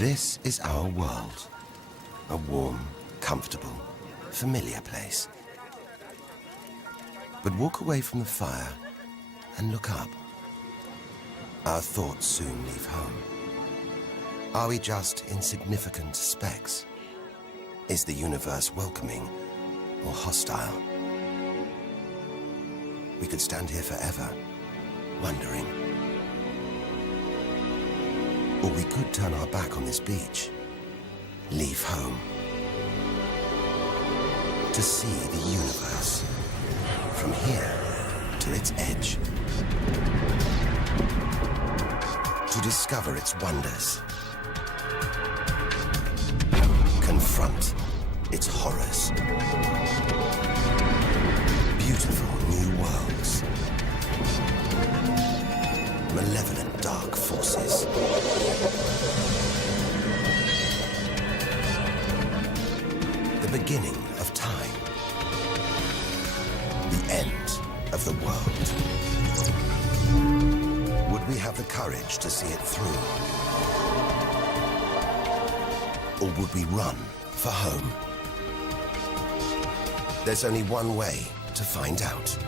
This is our world. A warm, comfortable, familiar place. But walk away from the fire and look up. Our thoughts soon leave home. Are we just insignificant specks? Is the universe welcoming or hostile? We could stand here forever, wondering. Or we could turn our back on this beach, leave home, to see the universe from here to its edge, to discover its wonders, confront its horrors. Beautiful new worlds, malevolent dark forces. The beginning of time, the end of the world. Would we have the courage to see it through? Or would we run for home? There's only one way to find out.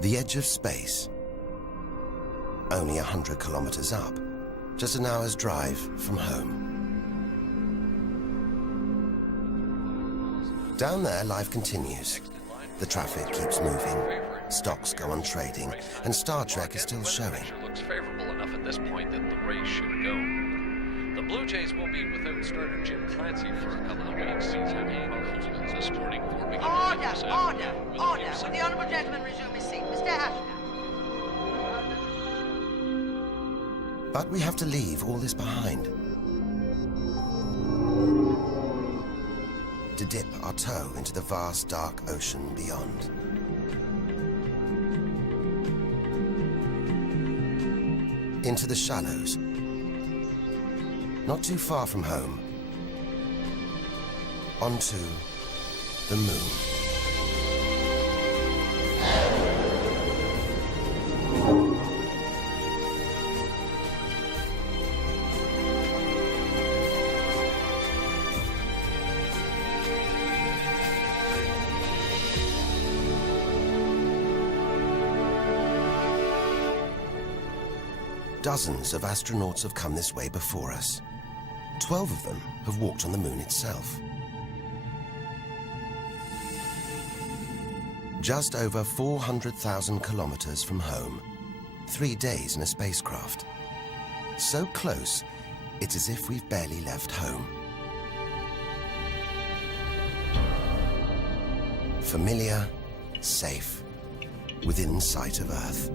The edge of space. Only 100 kilometers up, just an hour's drive from home. Down there, life continues. The traffic keeps moving, stocks go on trading, and Star Trek is still showing. Looks favorable enough at this point that the Rays should go. The Blue Jays will be without starter Jim Clancy for a couple of weeks. This morning, Order! Will the honourable gentleman resume his seat? Mr. Ashton. But we have to leave all this behind. To dip our toe into the vast dark ocean beyond. Into the shallows. Not too far from home. Onto the moon. Dozens of astronauts have come this way before us. 12 of them have walked on the moon itself. Just over 400,000 kilometers from home, 3 days in a spacecraft. So close, it's as if we've barely left home. Familiar, safe, within sight of Earth.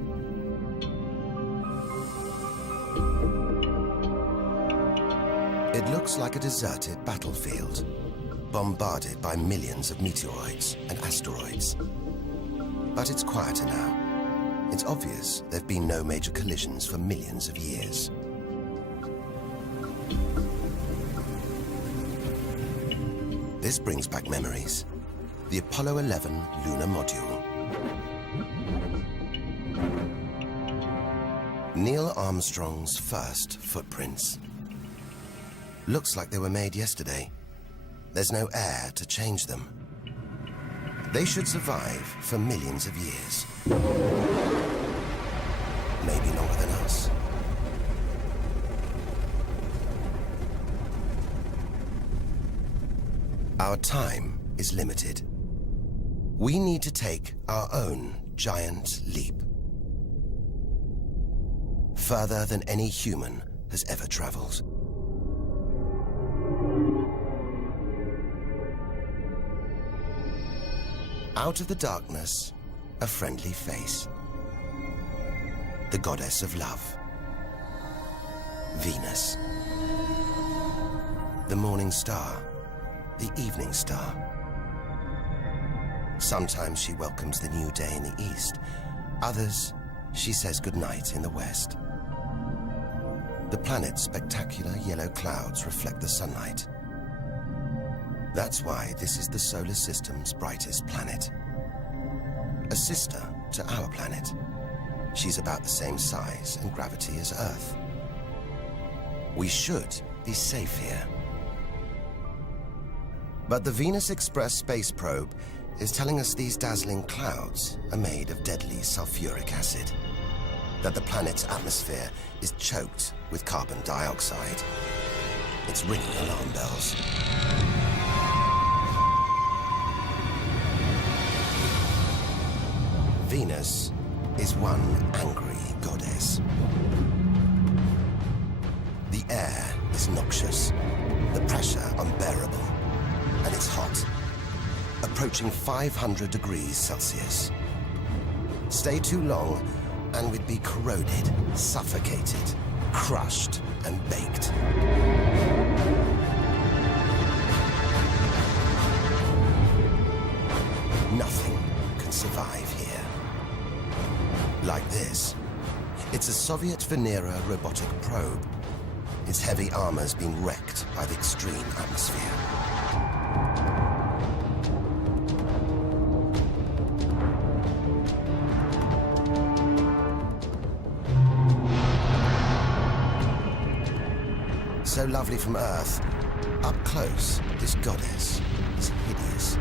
It looks like a deserted battlefield, bombarded by millions of meteoroids and asteroids. But it's quieter now. It's obvious there've been no major collisions for millions of years. This brings back memories. The Apollo 11 lunar module. Neil Armstrong's first footprints. Looks like they were made yesterday. There's no air to change them. They should survive for millions of years. Maybe longer than us. Our time is limited. We need to take our own giant leap. Further than any human has ever traveled. Out of the darkness, a friendly face. The goddess of love. Venus. The morning star. The evening star. Sometimes she welcomes the new day in the east. Others, she says goodnight in the west. The planet's spectacular yellow clouds reflect the sunlight. That's why this is the solar system's brightest planet. A sister to our planet. She's about the same size and gravity as Earth. We should be safe here. But the Venus Express space probe is telling us these dazzling clouds are made of deadly sulfuric acid, that the planet's atmosphere is choked with carbon dioxide. It's ringing alarm bells. Venus is one angry goddess. The air is noxious, the pressure unbearable, and it's hot, approaching 500 degrees Celsius. Stay too long, and we'd be corroded, suffocated, crushed, and baked. Nothing can survive here. Like this. It's a Soviet Venera robotic probe. Its heavy armor's been wrecked by the extreme atmosphere. So lovely from Earth, up close, this goddess is hideous.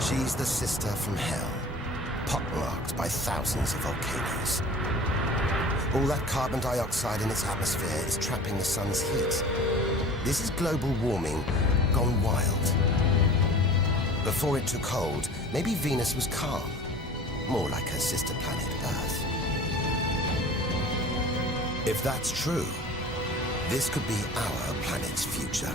She's the sister from hell, pockmarked by thousands of volcanoes. All that carbon dioxide in its atmosphere is trapping the sun's heat. This is global warming gone wild. Before it took hold, maybe Venus was calm, more like her sister planet Earth. If that's true, this could be our planet's future.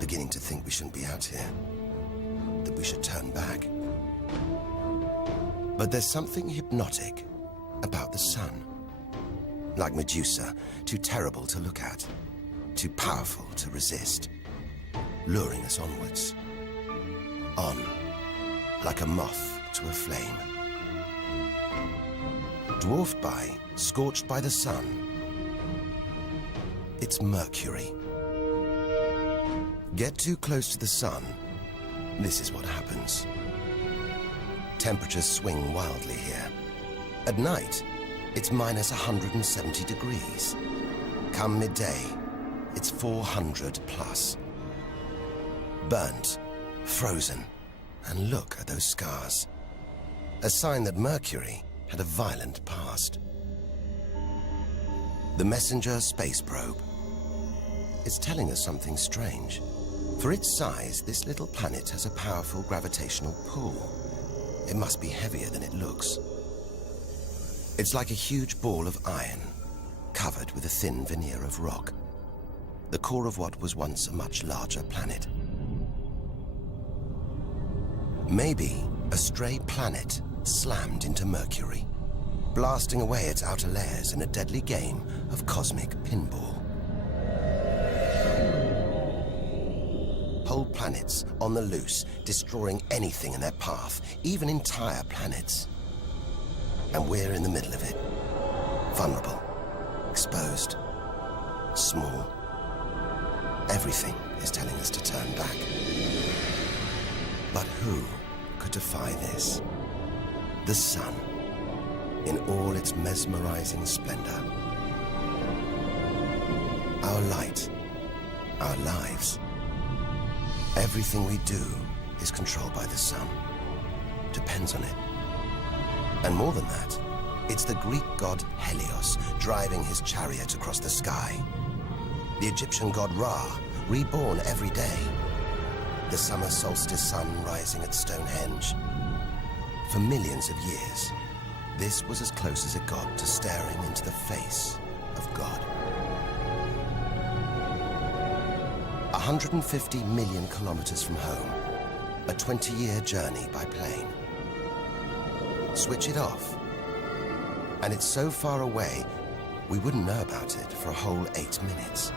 Beginning to think we shouldn't be out here, that we should turn back. But there's something hypnotic about the sun. Like Medusa, too terrible to look at, too powerful to resist, luring us onwards. On, like a moth to a flame. Dwarfed by, scorched by the sun, it's Mercury. Get too close to the sun, this is what happens. Temperatures swing wildly here. At night, it's minus 170 degrees. Come midday, it's 400 plus. Burnt, frozen, and look at those scars. A sign that Mercury had a violent past. The Messenger space probe. It's telling us something strange. For its size, this little planet has a powerful gravitational pull. It must be heavier than it looks. It's like a huge ball of iron, covered with a thin veneer of rock. The core of what was once a much larger planet. Maybe a stray planet slammed into Mercury, blasting away its outer layers in a deadly game of cosmic pinball. Whole planets on the loose, destroying anything in their path, even entire planets. And we're in the middle of it. Vulnerable, exposed, small. Everything is telling us to turn back. But who could defy this? The sun, in all its mesmerizing splendor. Our light, our lives. Everything we do is controlled by the sun. Depends on it. And more than that, it's the Greek god Helios driving his chariot across the sky. The Egyptian god Ra, reborn every day. The summer solstice sun rising at Stonehenge. For millions of years, this was as close as it got to staring into the face of God. 150 million kilometers from home, a 20-year journey by plane. Switch it off, and it's so far away, we wouldn't know about it for a whole 8 minutes.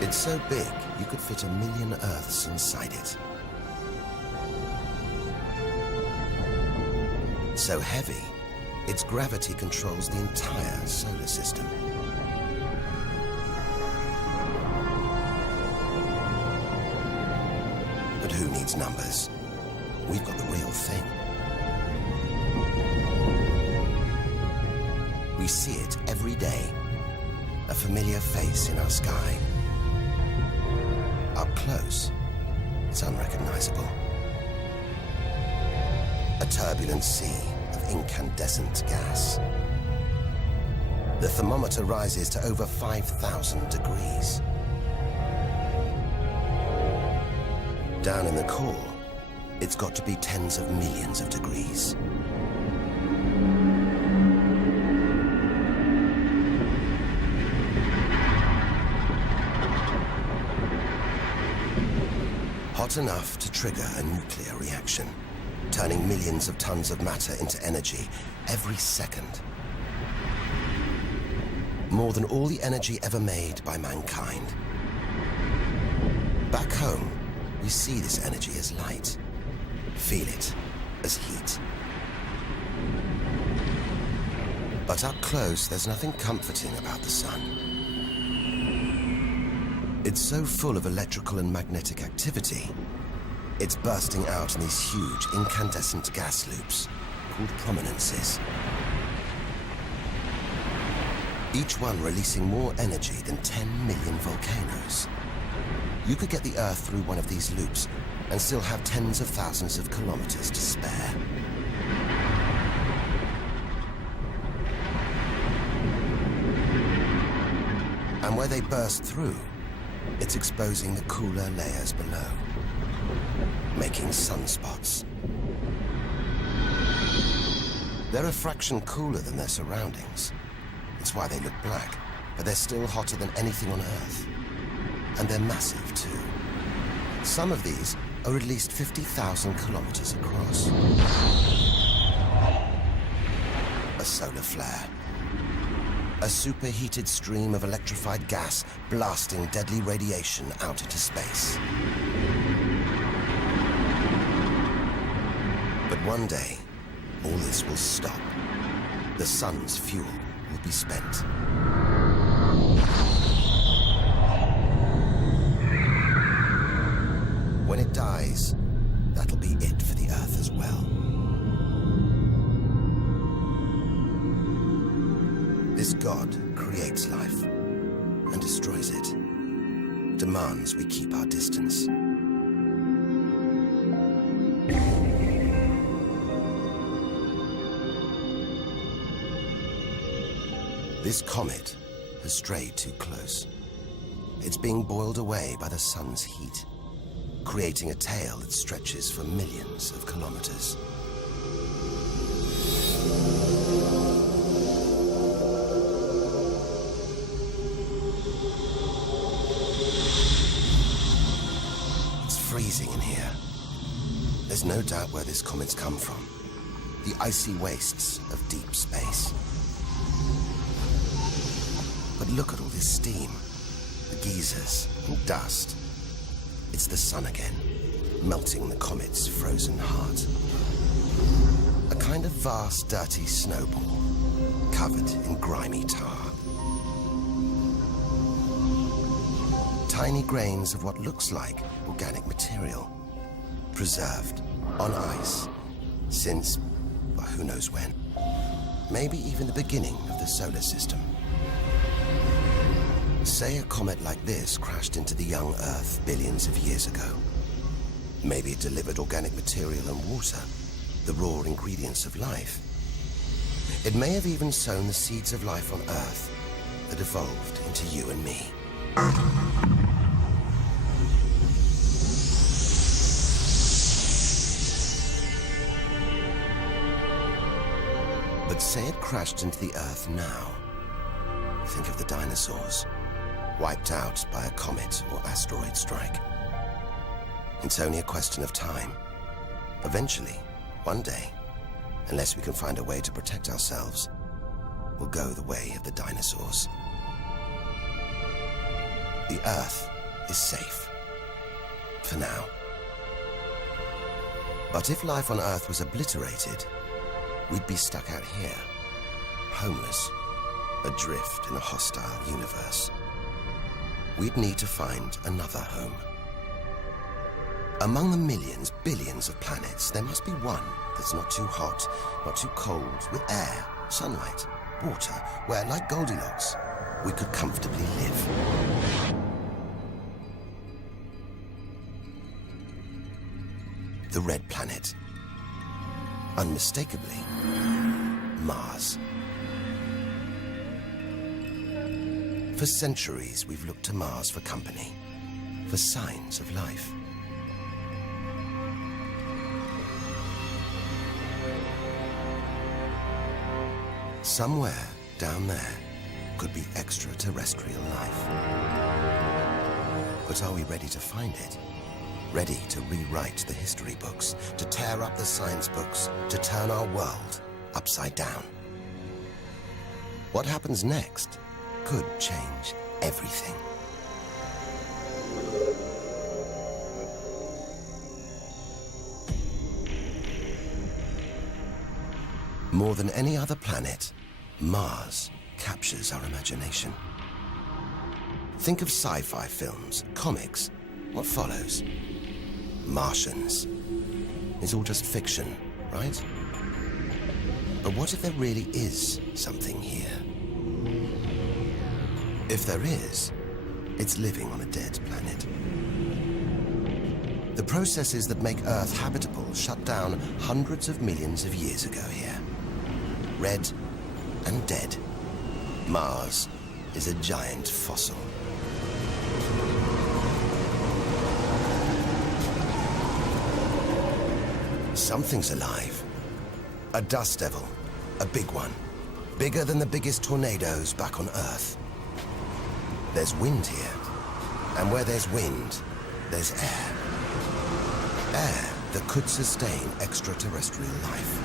It's so big, you could fit 1 million Earths inside it. So heavy, its gravity controls the entire solar system. But who needs numbers? We've got the real thing. We see it every day, a familiar face in our sky. Up close, it's unrecognizable. A turbulent sea of incandescent gas. The thermometer rises to over 5,000 degrees. Down in the core, it's got to be tens of millions of degrees. Hot enough to trigger a nuclear reaction, turning millions of tons of matter into energy every second. More than all the energy ever made by mankind. Back home, we see this energy as light, feel it as heat. But up close, there's nothing comforting about the sun. It's so full of electrical and magnetic activity, it's bursting out in these huge incandescent gas loops called prominences. Each one releasing more energy than 10 million volcanoes. You could get the Earth through one of these loops and still have tens of thousands of kilometers to spare. And where they burst through, it's exposing the cooler layers below, making sunspots. They're a fraction cooler than their surroundings. It's why they look black, but they're still hotter than anything on Earth. And they're massive, too. Some of these are at least 50,000 kilometers across. A solar flare. A superheated stream of electrified gas blasting deadly radiation out into space. But one day, all this will stop. The sun's fuel will be spent. When it dies, that'll be it for the Earth as well. This God creates life and destroys it, demands we keep our distance. This comet has strayed too close. It's being boiled away by the sun's heat, creating a tail that stretches for millions of kilometers. It's freezing in here. There's no doubt where this comet's come from. The icy wastes of deep space. But look at all this steam, the geysers and dust. It's the sun again, melting the comet's frozen heart. A kind of vast, dirty snowball, covered in grimy tar. Tiny grains of what looks like organic material, preserved on ice since, well, who knows when. Maybe even the beginning of the solar system. Say a comet like this crashed into the young Earth billions of years ago. Maybe it delivered organic material and water, the raw ingredients of life. It may have even sown the seeds of life on Earth that evolved into you and me. But say it crashed into the Earth now. Think of the dinosaurs, wiped out by a comet or asteroid strike. It's only a question of time. Eventually, one day, unless we can find a way to protect ourselves, we'll go the way of the dinosaurs. The Earth is safe. For now. But if life on Earth was obliterated, we'd be stuck out here, homeless, adrift in a hostile universe. We'd need to find another home. Among the millions, billions of planets, there must be one that's not too hot, not too cold, with air, sunlight, water, where, like Goldilocks, we could comfortably live. The Red Planet. Unmistakably, Mars. For centuries, we've looked to Mars for company, for signs of life. Somewhere down there could be extraterrestrial life. But are we ready to find it? Ready to rewrite the history books, to tear up the science books, to turn our world upside down? What happens next could change everything. More than any other planet, Mars captures our imagination. Think of sci-fi films, comics. What follows? Martians. It's all just fiction, right? But what if there really is something here? If there is, it's living on a dead planet. The processes that make Earth habitable shut down hundreds of millions of years ago here. Red and dead. Mars is a giant fossil. Something's alive. A dust devil. A big one. Bigger than the biggest tornadoes back on Earth. There's wind here. And where there's wind, there's air. Air that could sustain extraterrestrial life.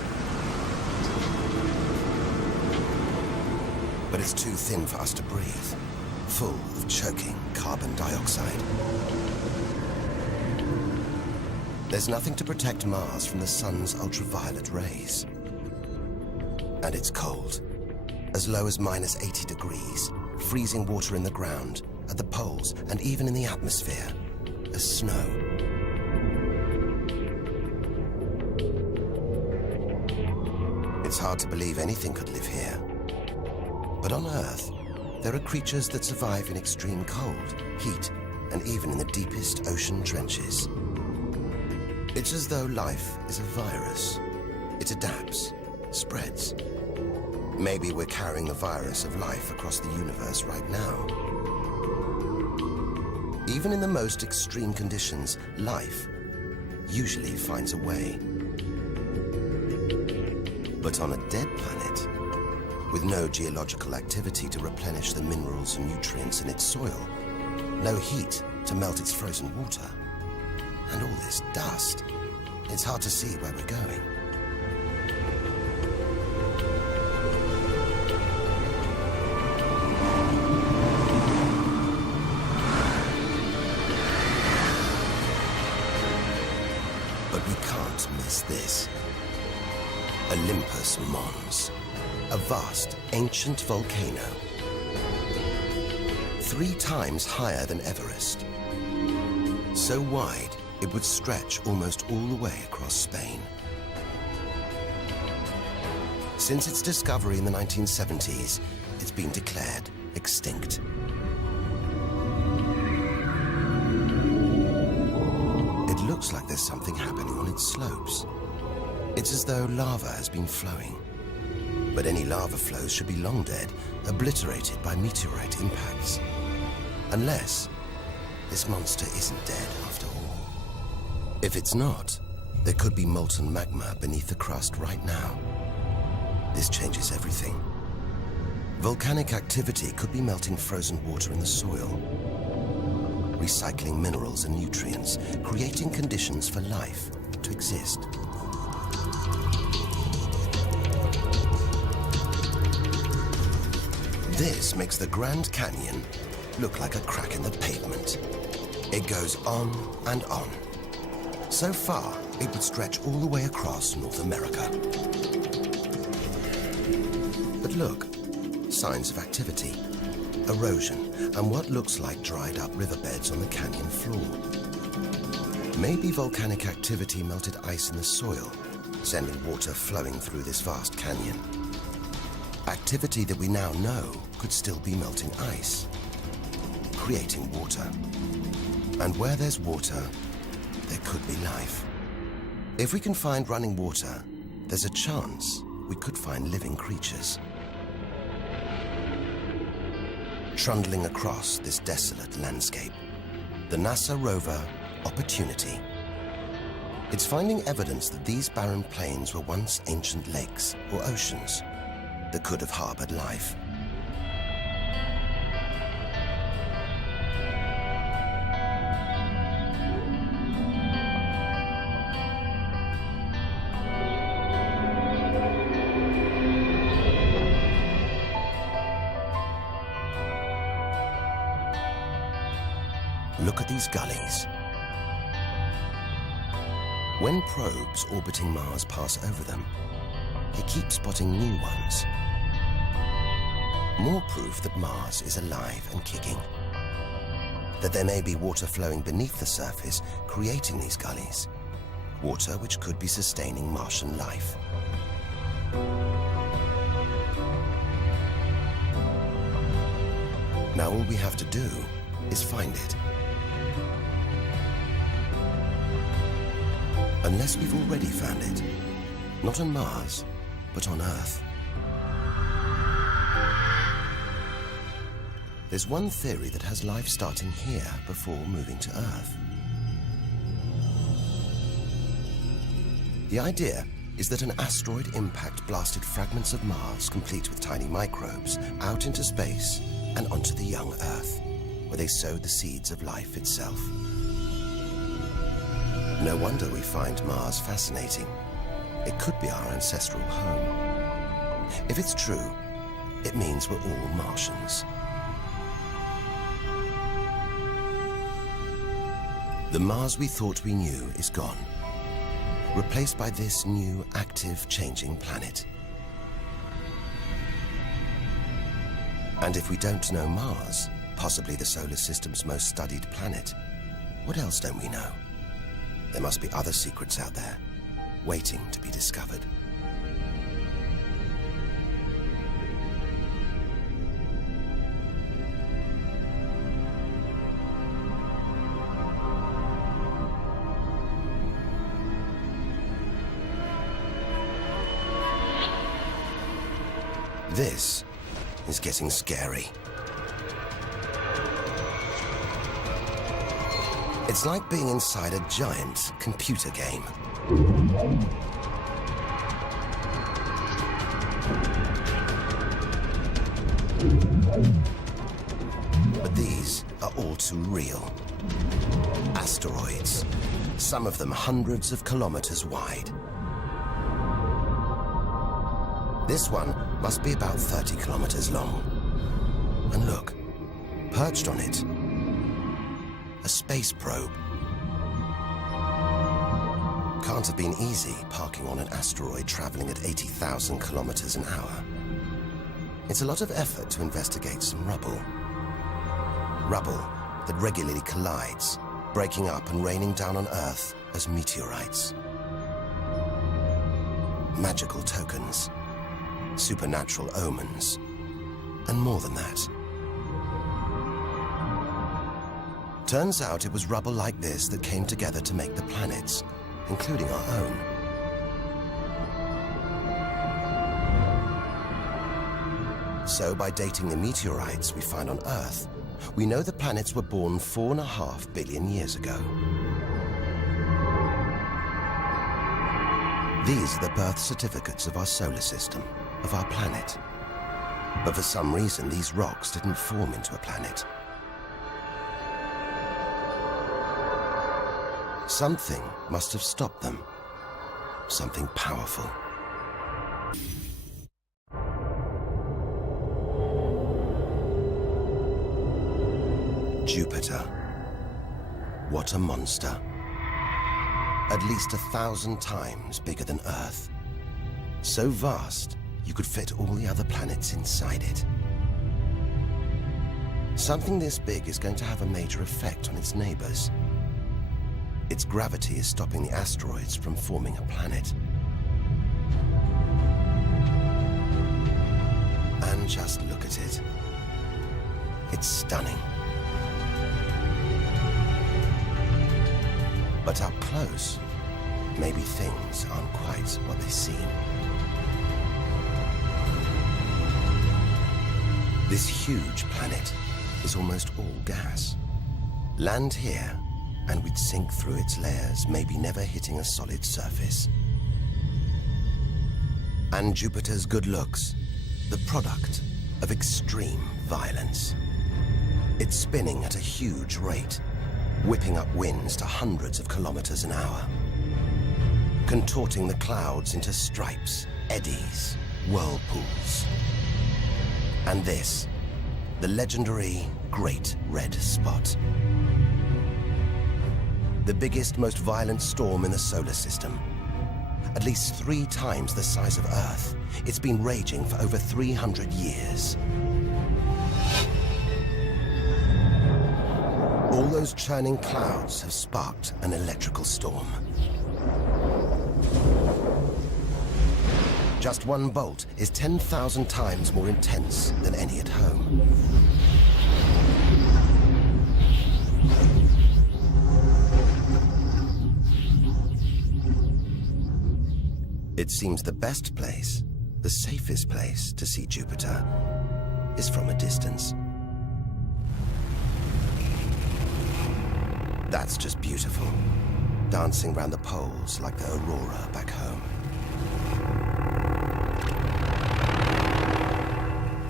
But it's too thin for us to breathe. Full of choking carbon dioxide. There's nothing to protect Mars from the sun's ultraviolet rays. And it's cold. As low as -80 degrees, freezing water in the ground, at the poles, and even in the atmosphere, as snow. It's hard to believe anything could live here. But on Earth, there are creatures that survive in extreme cold, heat, and even in the deepest ocean trenches. It's as though life is a virus. It adapts, spreads. Maybe we're carrying the virus of life across the universe right now. Even in the most extreme conditions, life usually finds a way. But on a dead planet, with no geological activity to replenish the minerals and nutrients in its soil, no heat to melt its frozen water, and all this dust, it's hard to see where we're going. But we can't miss this. Olympus Mons, a vast, ancient volcano, 3 times higher than Everest. So wide, it would stretch almost all the way across Spain. Since its discovery in the 1970s, it's been declared extinct. It looks like there's something happening on its slopes. It's as though lava has been flowing. But any lava flows should be long dead, obliterated by meteorite impacts. Unless this monster isn't dead after all. If it's not, there could be molten magma beneath the crust right now. This changes everything. Volcanic activity could be melting frozen water in the soil. recycling minerals and nutrients, creating conditions for life to exist. This makes the Grand Canyon look like a crack in the pavement. It goes on and on. So far, it would stretch all the way across North America. But look, signs of activity, erosion, and what looks like dried up riverbeds on the canyon floor. Maybe volcanic activity melted ice in the soil, sending water flowing through this vast canyon. Activity that we now know could still be melting ice, creating water. And where there's water, there could be life. If we can find running water, there's a chance we could find living creatures. Trundling across this desolate landscape, the NASA rover Opportunity. It's finding evidence that these barren plains were once ancient lakes or oceans that could have harbored life. Look at these gullies. When probes orbiting Mars pass over them, they keep spotting new ones. More proof that Mars is alive and kicking. That there may be water flowing beneath the surface, creating these gullies. Water which could be sustaining Martian life. Now all we have to do is find it. Unless we've already found it. Not on Mars, but on Earth. There's one theory that has life starting here before moving to Earth. The idea is that an asteroid impact blasted fragments of Mars, complete with tiny microbes, out into space and onto the young Earth, where they sowed the seeds of life itself. No wonder we find Mars fascinating. It could be our ancestral home. If it's true, it means we're all Martians. The Mars we thought we knew is gone, replaced by this new, active, changing planet. And if we don't know Mars, possibly the solar system's most studied planet, what else don't we know? There must be other secrets out there, waiting to be discovered. This is getting scary. It's like being inside a giant computer game. But these are all too real. Asteroids, some of them hundreds of kilometers wide. This one must be about 30 kilometers long. And look, perched on it, a space probe. Can't have been easy parking on an asteroid traveling at 80,000 kilometers an hour. It's a lot of effort to investigate some rubble. Rubble that regularly collides, breaking up and raining down on Earth as meteorites. Magical tokens, supernatural omens, and more than that. Turns out it was rubble like this that came together to make the planets, including our own. So by dating the meteorites we find on Earth, we know the planets were born 4.5 billion years ago. These are the birth certificates of our solar system, of our planet. But for some reason, these rocks didn't form into a planet. Something must have stopped them. Something powerful. Jupiter. What a monster. At least 1,000 times bigger than Earth. So vast, you could fit all the other planets inside it. Something this big is going to have a major effect on its neighbors. Its gravity is stopping the asteroids from forming a planet. And just look at it. It's stunning. But up close, maybe things aren't quite what they seem. This huge planet is almost all gas. Land here, and we'd sink through its layers, maybe never hitting a solid surface. And Jupiter's good looks, the product of extreme violence. It's spinning at a huge rate, whipping up winds to hundreds of kilometers an hour, contorting the clouds into stripes, eddies, whirlpools. And this, the legendary Great Red Spot. The biggest, most violent storm in the solar system. At least 3 times the size of Earth. It's been raging for over 300 years. All those churning clouds have sparked an electrical storm. Just one bolt is 10,000 times more intense than any at home. It seems the best place, the safest place to see Jupiter is from a distance. That's just beautiful, dancing round the poles like the aurora back home.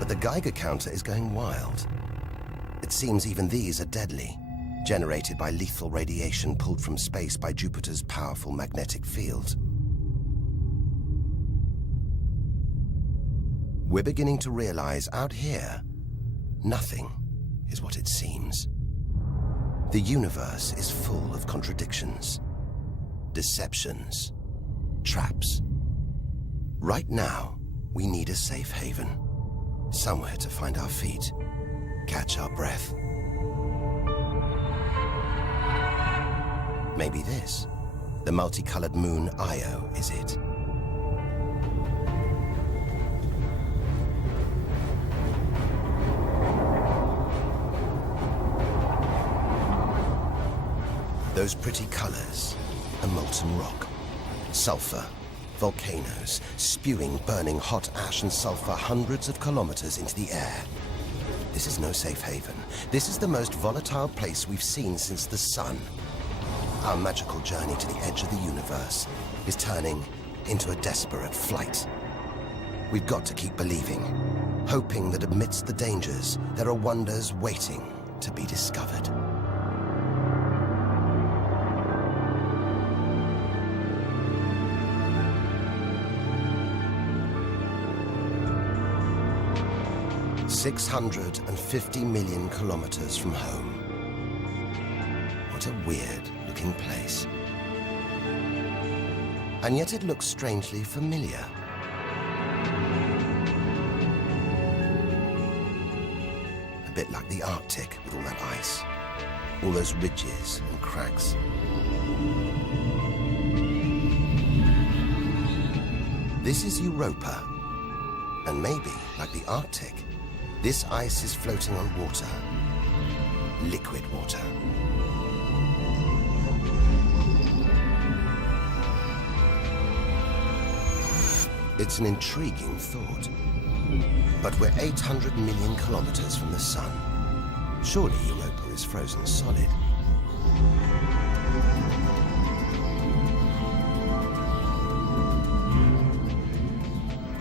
But the Geiger counter is going wild. It seems even these are deadly, generated by lethal radiation pulled from space by Jupiter's powerful magnetic field. We're beginning to realize out here, nothing is what it seems. The universe is full of contradictions, deceptions, traps. Right now, we need a safe haven, somewhere to find our feet, catch our breath. Maybe this, the multicolored moon Io, is it? Those pretty colors, a molten rock, sulfur, volcanoes, spewing burning hot ash and sulfur hundreds of kilometers into the air. This is no safe haven. This is the most volatile place we've seen since the sun. Our magical journey to the edge of the universe is turning into a desperate flight. We've got to keep believing, hoping that amidst the dangers, there are wonders waiting to be discovered. $650 million kilometers from home. What a weird-looking place. And yet it looks strangely familiar. A bit like the Arctic with all that ice, all those ridges and cracks. This is Europa, and maybe, like the Arctic, this ice is floating on water, liquid water. It's an intriguing thought. But we're 800 million kilometers from the sun. Surely Europa is frozen solid.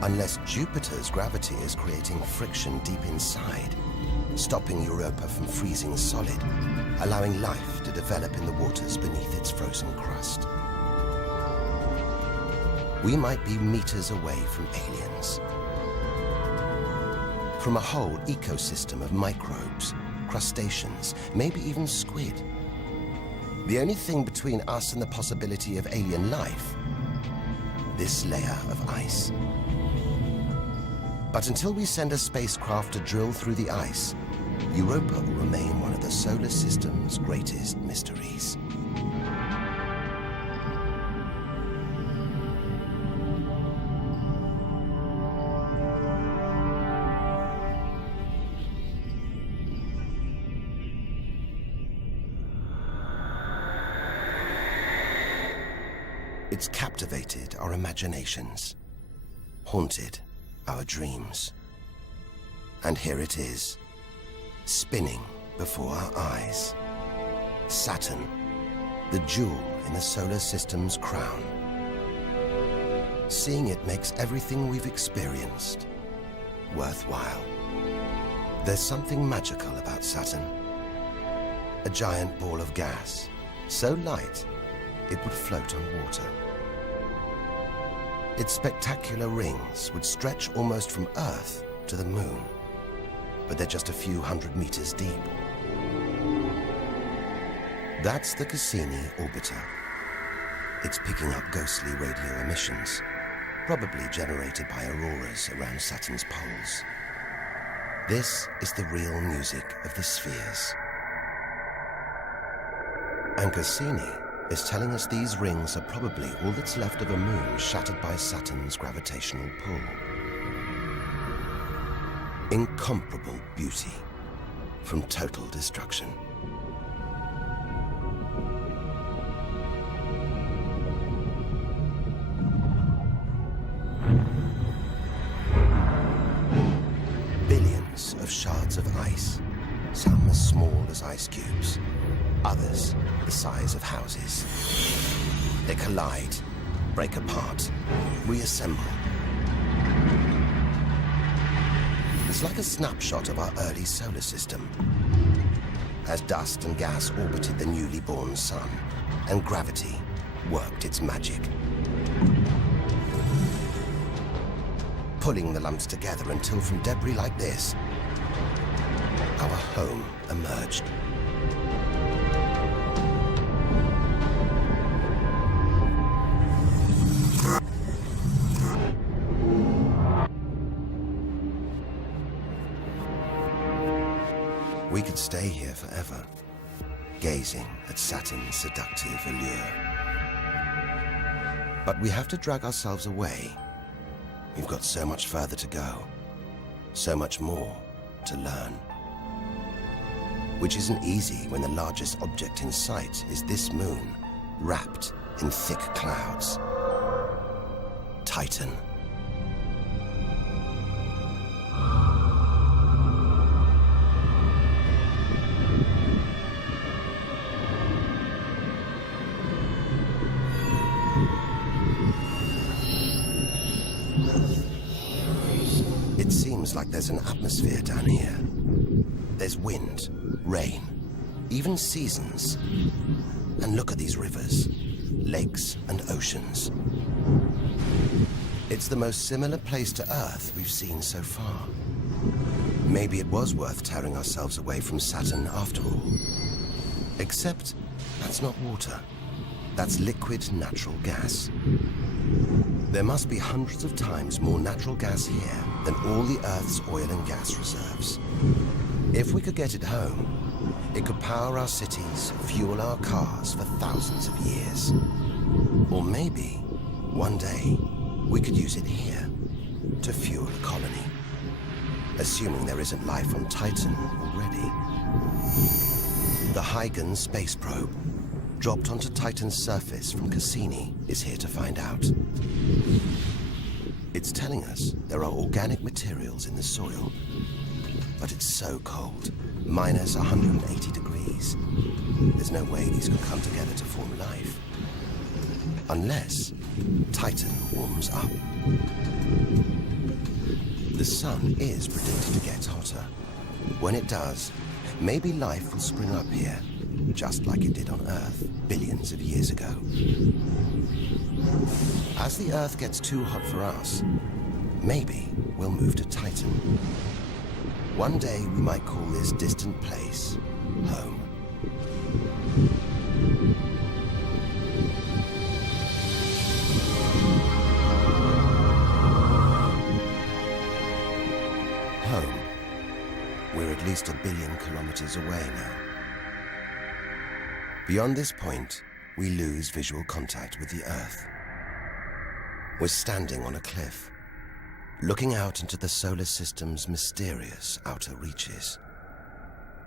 Unless Jupiter's gravity is creating friction deep inside, stopping Europa from freezing solid, allowing life to to develop in the waters beneath its frozen crust. We might be meters away from aliens, from a whole ecosystem of microbes, crustaceans, maybe even squid. The only thing between us and the possibility of alien life, this layer of ice. But until we send a spacecraft to drill through the ice, Europa will remain one of the solar system's greatest mysteries. It's captivated our imaginations, haunted our dreams. And here it is, spinning before our eyes. Saturn, the jewel in the solar system's crown. Seeing it makes everything we've experienced worthwhile. There's something magical about Saturn. A giant ball of gas, so light it would float on water. Its spectacular rings would stretch almost from Earth to the Moon, but they're just a few hundred meters deep. That's the Cassini orbiter. It's picking up ghostly radio emissions, probably generated by auroras around Saturn's poles. This is the real music of the spheres. And Cassini is telling us these rings are probably all that's left of a moon shattered by Saturn's gravitational pull. Incomparable beauty from total destruction. Billions of shards of ice, some as small as ice cubes, others the size of houses. They collide, break apart, reassemble. It's like a snapshot of our early solar system, as dust and gas orbited the newly born sun, and gravity worked its magic, pulling the lumps together until from debris like this, our home emerged. We could stay here forever, gazing at Saturn's seductive allure. But we have to drag ourselves away. We've got so much further to go, so much more to learn. Which isn't easy when the largest object in sight is this moon, wrapped in thick clouds. Titan. It seems like there's an atmosphere down here. There's wind, rain, even seasons. And look at these rivers, lakes and oceans. It's the most similar place to Earth we've seen so far. Maybe it was worth tearing ourselves away from Saturn after all. Except that's not water. That's liquid natural gas. There must be hundreds of times more natural gas here than all the Earth's oil and gas reserves. If we could get it home, it could power our cities, fuel our cars for thousands of years. Or maybe, one day, we could use it here to fuel a colony. Assuming there isn't life on Titan already. The Huygens space probe, dropped onto Titan's surface from Cassini, is here to find out. It's telling us there are organic materials in the soil, but it's so cold, minus 180 degrees. There's no way these could come together to form life. Unless Titan warms up. The sun is predicted to get hotter. When it does, maybe life will spring up here. just like it did on Earth billions of years ago. As the Earth gets too hot for us, maybe we'll move to Titan. One day we might call this distant place home. Home. We're at least 1 billion kilometers away now. Beyond this point, we lose visual contact with the Earth. We're standing on a cliff, looking out into the solar system's mysterious outer reaches.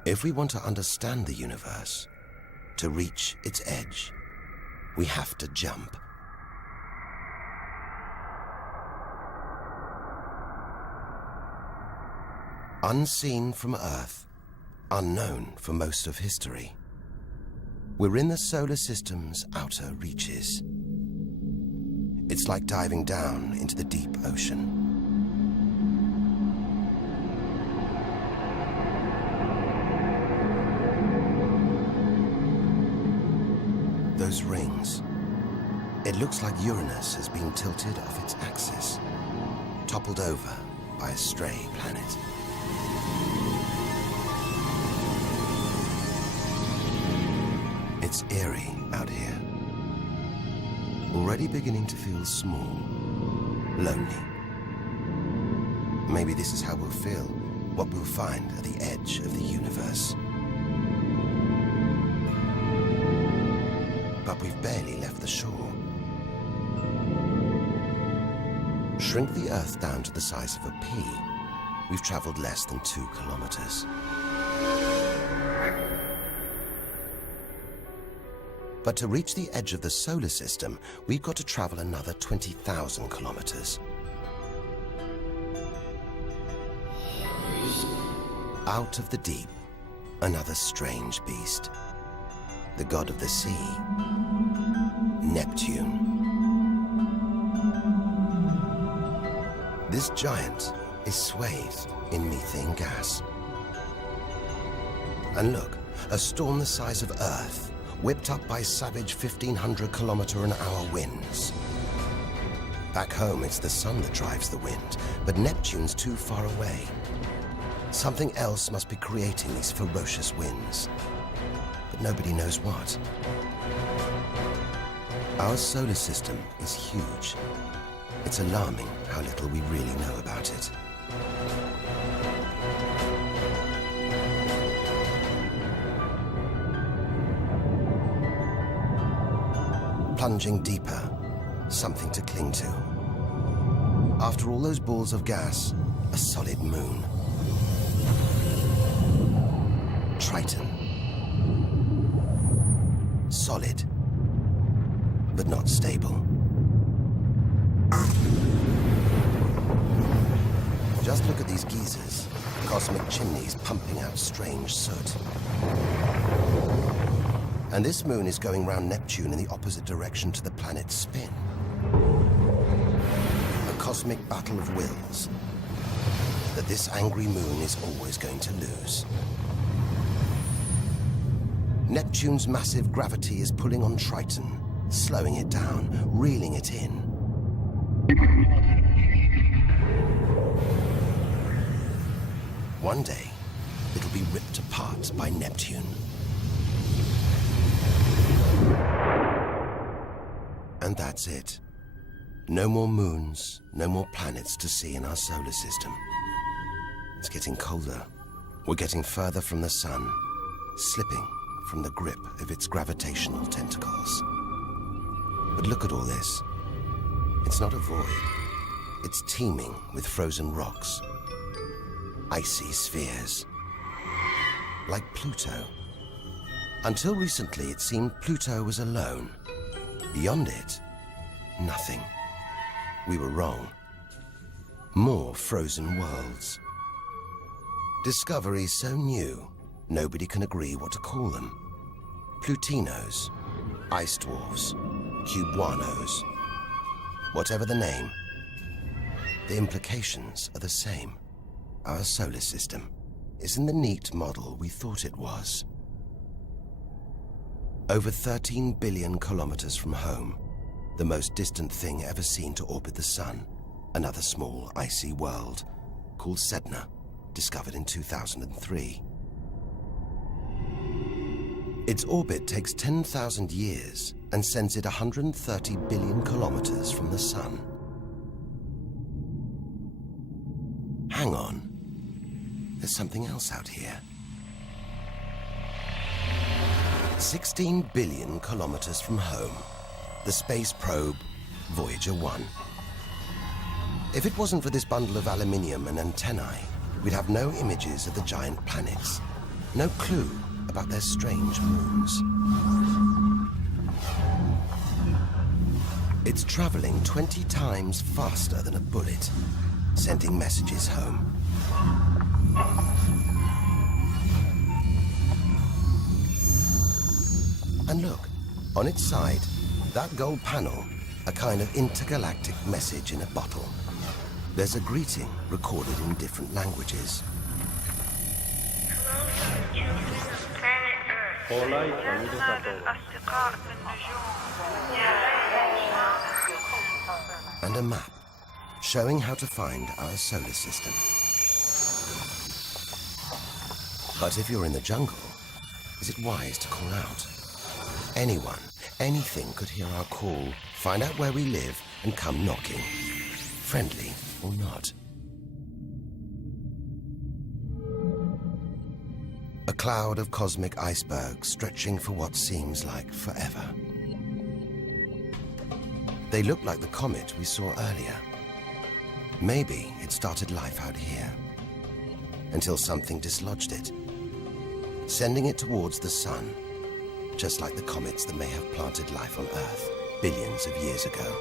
If we want to understand the universe, to reach its edge, we have to jump. Unseen from Earth, unknown for most of history, we're in the solar system's outer reaches. It's like diving down into the deep ocean. Those rings. It looks like Uranus has been tilted off its axis, toppled over by a stray planet. It's eerie out here. Already beginning to feel small, lonely. Maybe this is how we'll feel, what we'll find at the edge of the universe. But we've barely left the shore. Shrink the Earth down to the size of a pea. We've traveled less than 2 kilometers. But to reach the edge of the solar system, we've got to travel another 20,000 kilometers. Out of the deep, another strange beast. The god of the sea, Neptune. This giant is swathed in methane gas. And look, a storm the size of Earth, whipped up by savage 1,500-kilometer-an-hour winds. Back home, it's the sun that drives the wind, but Neptune's too far away. Something else must be creating these ferocious winds, but nobody knows what. Our solar system is huge. It's alarming how little we really know about it. Plunging deeper, something to cling to. After all those balls of gas, a solid moon. Triton. Solid, but not stable. Just look at these geysers, cosmic chimneys pumping out strange soot. And this moon is going round Neptune in the opposite direction to the planet's spin. A cosmic battle of wills that this angry moon is always going to lose. Neptune's massive gravity is pulling on Triton, slowing it down, reeling it in. One day, it'll be ripped apart by Neptune. And that's it. No more moons, no more planets to see in our solar system. It's getting colder. We're getting further from the sun, slipping from the grip of its gravitational tentacles. But look at all this. It's not a void. It's teeming with frozen rocks, icy spheres, like Pluto. Until recently, it seemed Pluto was alone. Beyond it, nothing. We were wrong. More frozen worlds. Discoveries so new, nobody can agree what to call them. Plutinos, ice dwarfs, cubanos. Whatever the name, the implications are the same. Our solar system isn't the neat model we thought it was. Over 13 billion kilometers from home, the most distant thing ever seen to orbit the Sun, another small, icy world called Sedna, discovered in 2003. Its orbit takes 10,000 years and sends it 130 billion kilometers from the Sun. Hang on. There's something else out here. 16 billion kilometers from home, the space probe Voyager 1. If it wasn't for this bundle of aluminium and antennae, we'd have no images of the giant planets, no clue about their strange moons. It's traveling 20 times faster than a bullet, sending messages home. And look, on its side, that gold panel, a kind of intergalactic message in a bottle. There's a greeting recorded in different languages. And a map showing how to find our solar system. But if you're in the jungle, is it wise to call out? Anyone, anything could hear our call, find out where we live, and come knocking. Friendly or not. A cloud of cosmic icebergs stretching for what seems like forever. They look like the comet we saw earlier. Maybe it started life out here, until something dislodged it, sending it towards the Sun, just like the comets that may have planted life on Earth billions of years ago.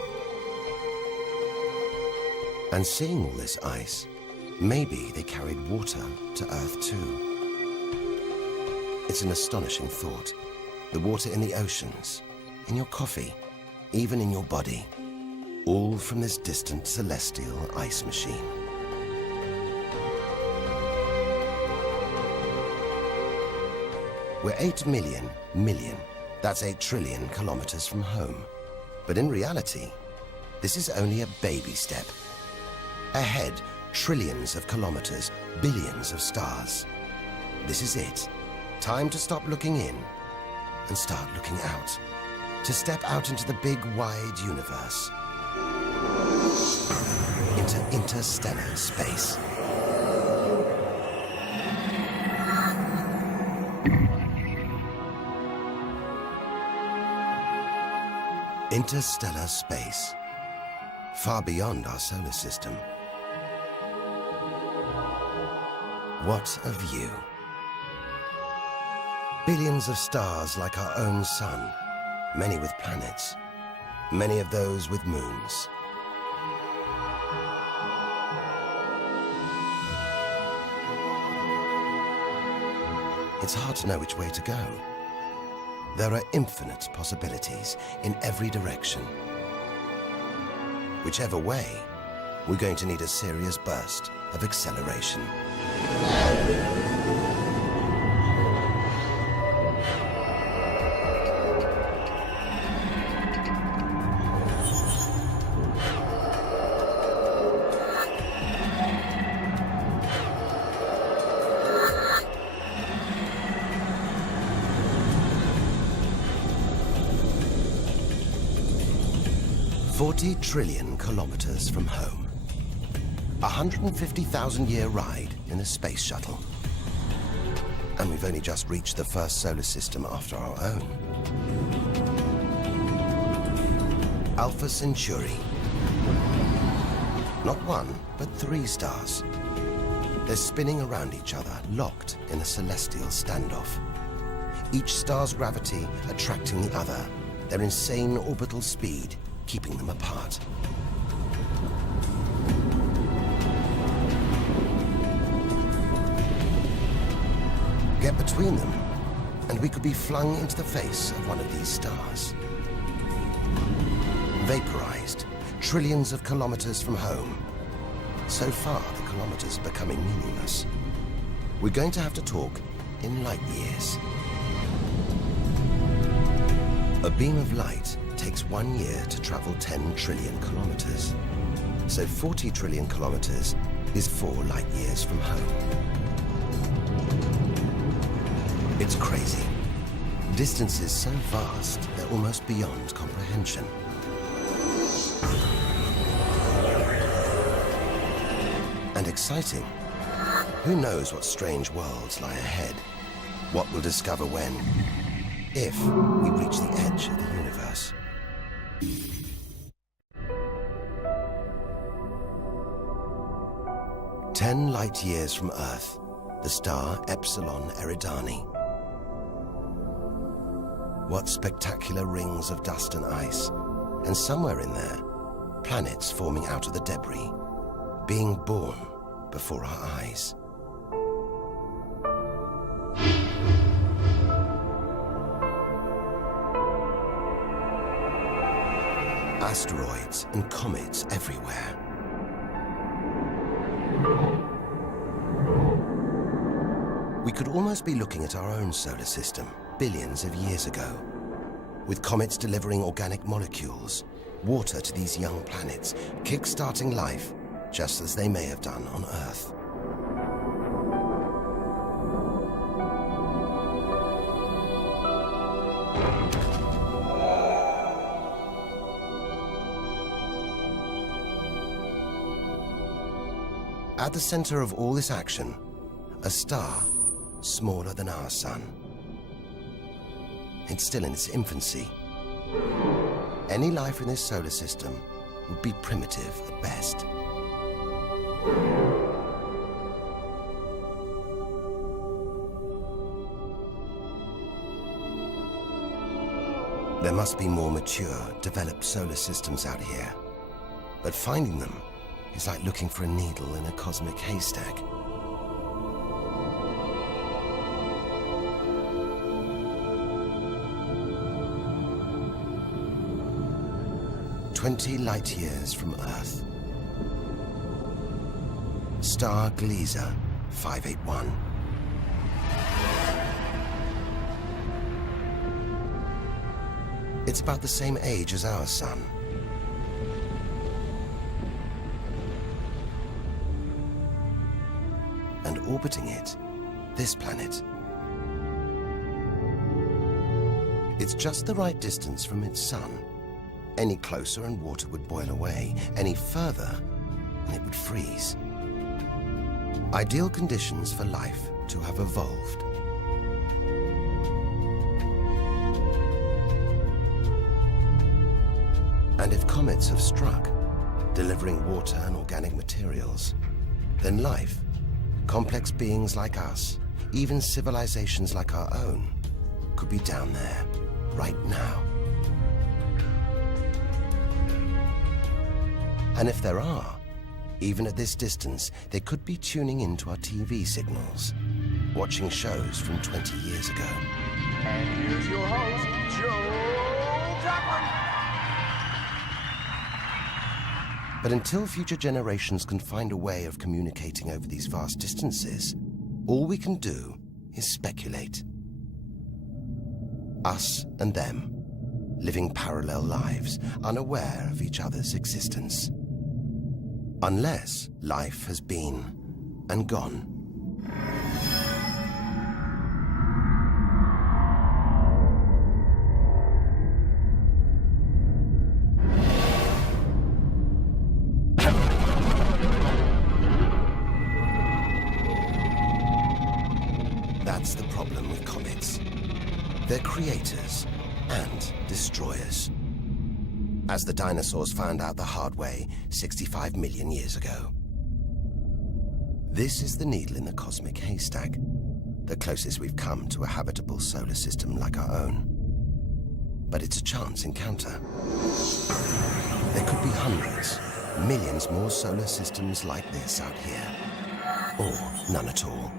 And seeing all this ice, maybe they carried water to Earth too. It's an astonishing thought. The water in the oceans, in your coffee, even in your body, all from this distant celestial ice machine. We're 8 million, that's 8 trillion kilometers from home. But in reality, this is only a baby step. Ahead, trillions of kilometers, billions of stars. This is it. Time to stop looking in and start looking out. To step out into the big, wide universe. Into interstellar space. Interstellar space. Far beyond our solar system. What a view. Billions of stars like our own sun, many with planets, many of those with moons. It's hard to know which way to go. There are infinite possibilities in every direction. Whichever way, we're going to need a serious burst of acceleration. $40 trillion kilometers from home. 150,000-year ride in a space shuttle. And we've only just reached the first solar system after our own. Alpha Centauri. Not one, but 3 stars. They're spinning around each other, locked in a celestial standoff. Each star's gravity attracting the other, their insane orbital speed keeping them apart. Get between them, and we could be flung into the face of one of these stars. Vaporized, trillions of kilometers from home. So far, the kilometers are becoming meaningless. We're going to have to talk in light years. A beam of light takes 1 year to travel 10 trillion kilometers. So 40 trillion kilometers is 4 light years from home. It's crazy. Distances so vast, they're almost beyond comprehension. And exciting. Who knows what strange worlds lie ahead? What we'll discover when, if we reach the edge of the universe. "10 light years from Earth, the star Epsilon Eridani. What spectacular rings of dust and ice, and somewhere in there, planets forming out of the debris, being born before our eyes. Asteroids and comets everywhere. We could almost be looking at our own solar system billions of years ago, with comets delivering organic molecules, water to these young planets, kick-starting life just as they may have done on Earth. At the center of all this action, a star smaller than our sun. It's still in its infancy. Any life in this solar system would be primitive at best. There must be more mature, developed solar systems out here, but finding them is like looking for a needle in a cosmic haystack. "20 light years from Earth. Star Gliese 581. It's about the same age as our sun. And orbiting it, this planet. It's just the right distance from its sun. Any closer and water would boil away. Any further and it would freeze. Ideal conditions for life to have evolved. And if comets have struck, delivering water and organic materials, then life, complex beings like us, even civilizations like our own, could be down there, right now. And if there are, even at this distance, they could be tuning into our TV signals, watching shows from 20 years ago. And here's your host, Joe Cochran. But until future generations can find a way of communicating over these vast distances, all we can do is speculate. Us and them, living parallel lives, unaware of each other's existence. Unless life has been and gone. That's the problem with comets. They're creators and destroyers. As the dinosaurs found out the hard way 65 million years ago. This is the needle in the cosmic haystack, the closest we've come to a habitable solar system like our own. But it's a chance encounter. There could be hundreds, millions more solar systems like this out here. Or none at all.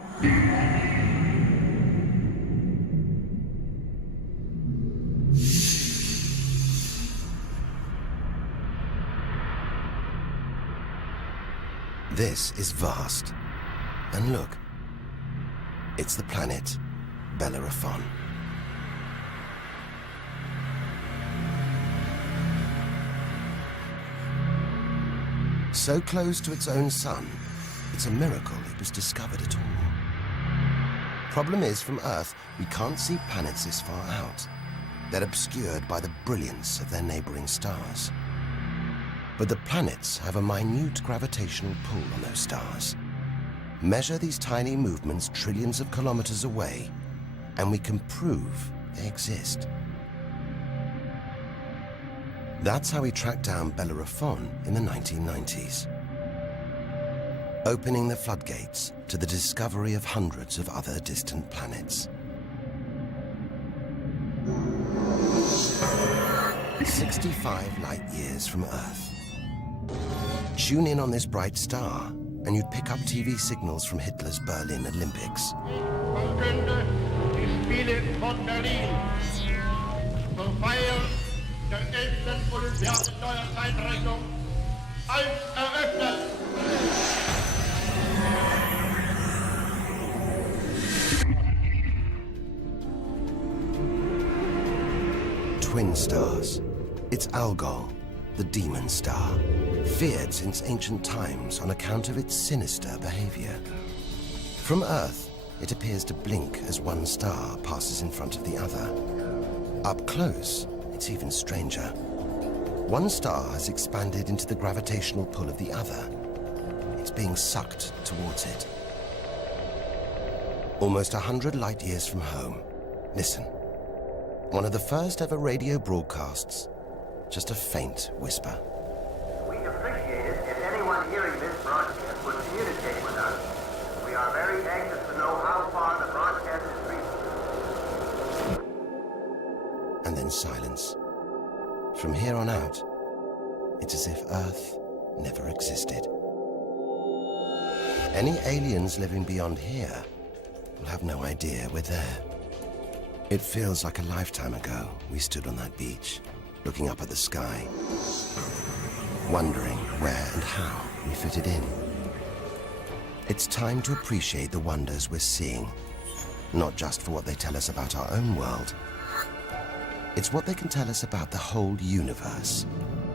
This is vast. And look, it's the planet Bellerophon. So close to its own sun, it's a miracle it was discovered at all. Problem is, from Earth, we can't see planets this far out. They're obscured by the brilliance of their neighboring stars. But the planets have a minute gravitational pull on those stars. Measure these tiny movements trillions of kilometers away, and we can prove they exist. That's how we tracked down Bellerophon in the 1990s, opening the floodgates to the discovery of hundreds of other distant planets. 65 light years from Earth. Tune in on this bright star, and you'd pick up TV signals from Hitler's Berlin Olympics. Verkünde die Spiele von Berlin zur Feier der 11. Olympiade neuer Zeitrechnung als eröffnet. Twin stars. It's Algol, the demon star, feared since ancient times on account of its sinister behavior. From Earth, it appears to blink as one star passes in front of the other. Up close, it's even stranger. One star has expanded into the gravitational pull of the other. It's being sucked towards it. Almost 100 light years from home. Listen. One of the first ever radio broadcasts. Just a faint whisper. We'd appreciate it if anyone hearing this broadcast would communicate with us. We are very anxious to know how far the broadcast is reaching. And then silence. From here on out, it's as if Earth never existed. Any aliens living beyond here will have no idea we're there. It feels like a lifetime ago we stood on that beach, looking up at the sky, wondering where and how we fitted in. It's time to appreciate the wonders we're seeing, not just for what they tell us about our own world. It's what they can tell us about the whole universe,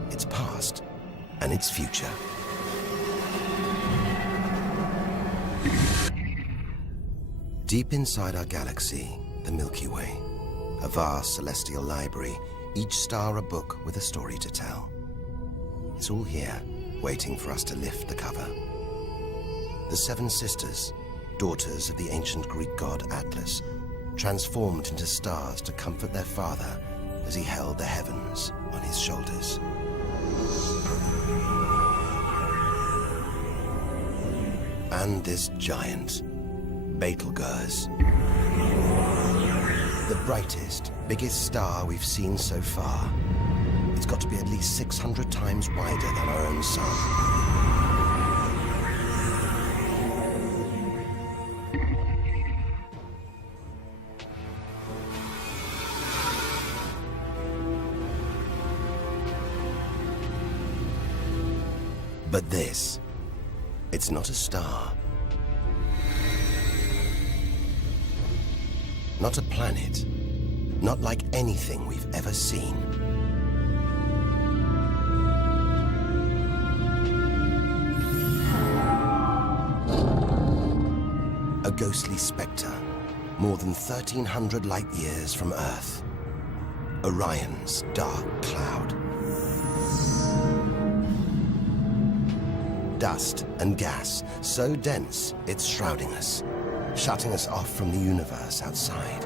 its past and its future. Deep inside our galaxy, the Milky Way, a vast celestial library, each star a book with a story to tell. It's all here, waiting for us to lift the cover. The Seven Sisters, daughters of the ancient Greek god Atlas, transformed into stars to comfort their father as he held the heavens on his shoulders. And this giant, Betelgeuse. The brightest, biggest star we've seen so far. It's got to be at least 600 times wider than our own sun. But this, it's not a star. Not a planet. Not like anything we've ever seen. A ghostly spectre, more than 1,300 light years from Earth. Orion's dark cloud. Dust and gas, so dense it's shrouding us, shutting us off from the universe outside.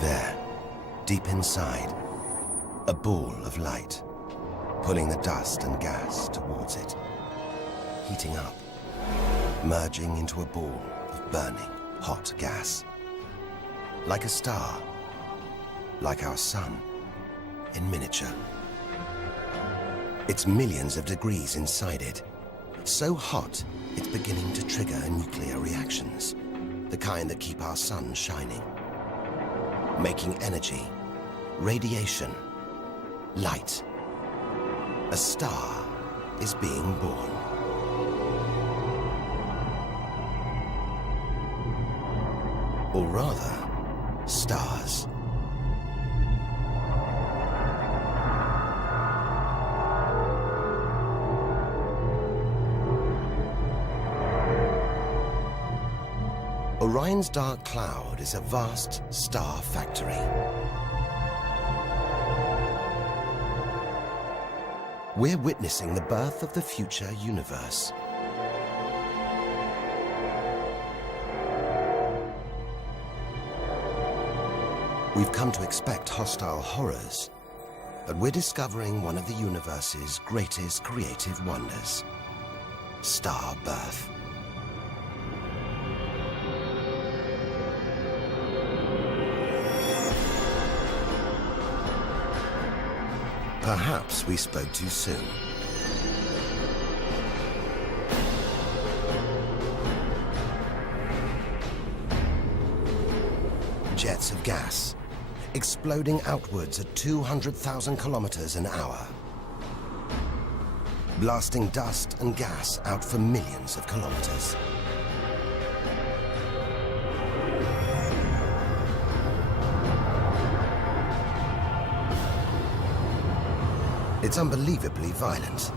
There, deep inside, a ball of light, pulling the dust and gas towards it, heating up, merging into a ball of burning, hot gas. Like a star, like our sun, in miniature. It's millions of degrees inside it. So hot, it's beginning to trigger nuclear reactions, the kind that keep our sun shining. Making energy, radiation, light. A star is being born. Or rather, stars. Orion's dark cloud is a vast star factory. We're witnessing the birth of the future universe. We've come to expect hostile horrors, but we're discovering one of the universe's greatest creative wonders: star birth. Perhaps we spoke too soon. Jets of gas, exploding outwards at 200,000 kilometers an hour, blasting dust and gas out for millions of kilometers. It's unbelievably violent,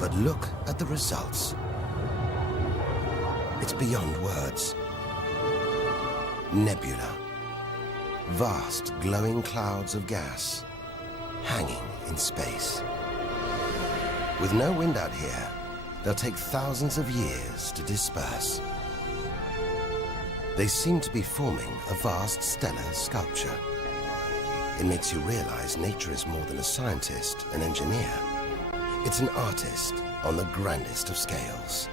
but look at the results. It's beyond words. Nebula. Vast glowing clouds of gas hanging in space. With no wind out here, they'll take thousands of years to disperse. They seem to be forming a vast stellar sculpture. It makes you realize nature is more than a scientist, an engineer. It's an artist on the grandest of scales.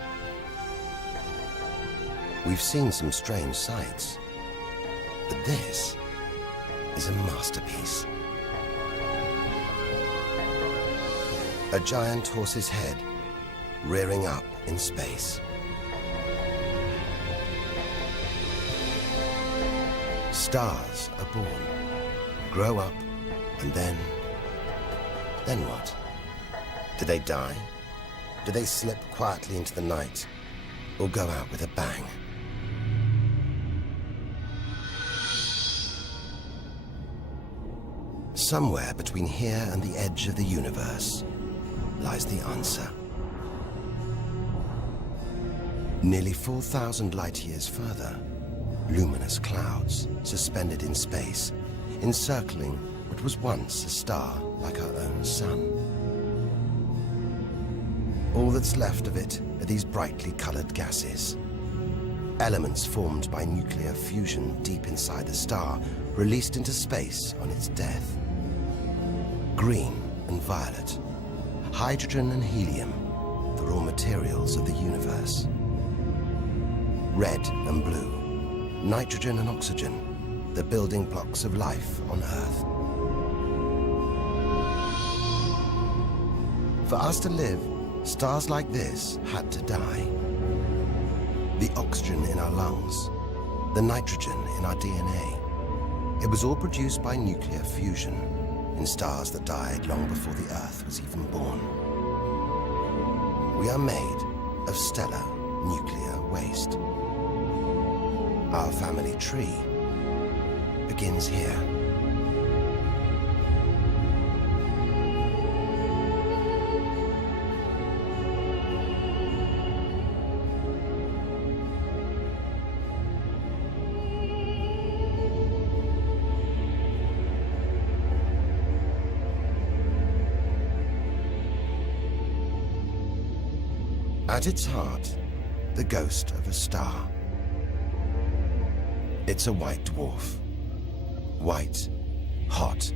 We've seen some strange sights, but this is a masterpiece. A giant horse's head rearing up in space. Stars are born, grow up, and then what? Do they die? Do they slip quietly into the night, or go out with a bang? Somewhere between here and the edge of the universe lies the answer. Nearly 4,000 light years further, luminous clouds suspended in space, encircling what was once a star like our own sun. All that's left of it are these brightly colored gases. Elements formed by nuclear fusion deep inside the star, released into space on its death. Green and violet, hydrogen and helium, the raw materials of the universe. Red and blue, nitrogen and oxygen, the building blocks of life on Earth. For us to live, stars like this had to die. The oxygen in our lungs, the nitrogen in our DNA, it was all produced by nuclear fusion in stars that died long before the Earth was even born. We are made of stellar nuclear waste. Our family tree begins here. At its heart, the ghost of a star. It's a white dwarf. White, hot,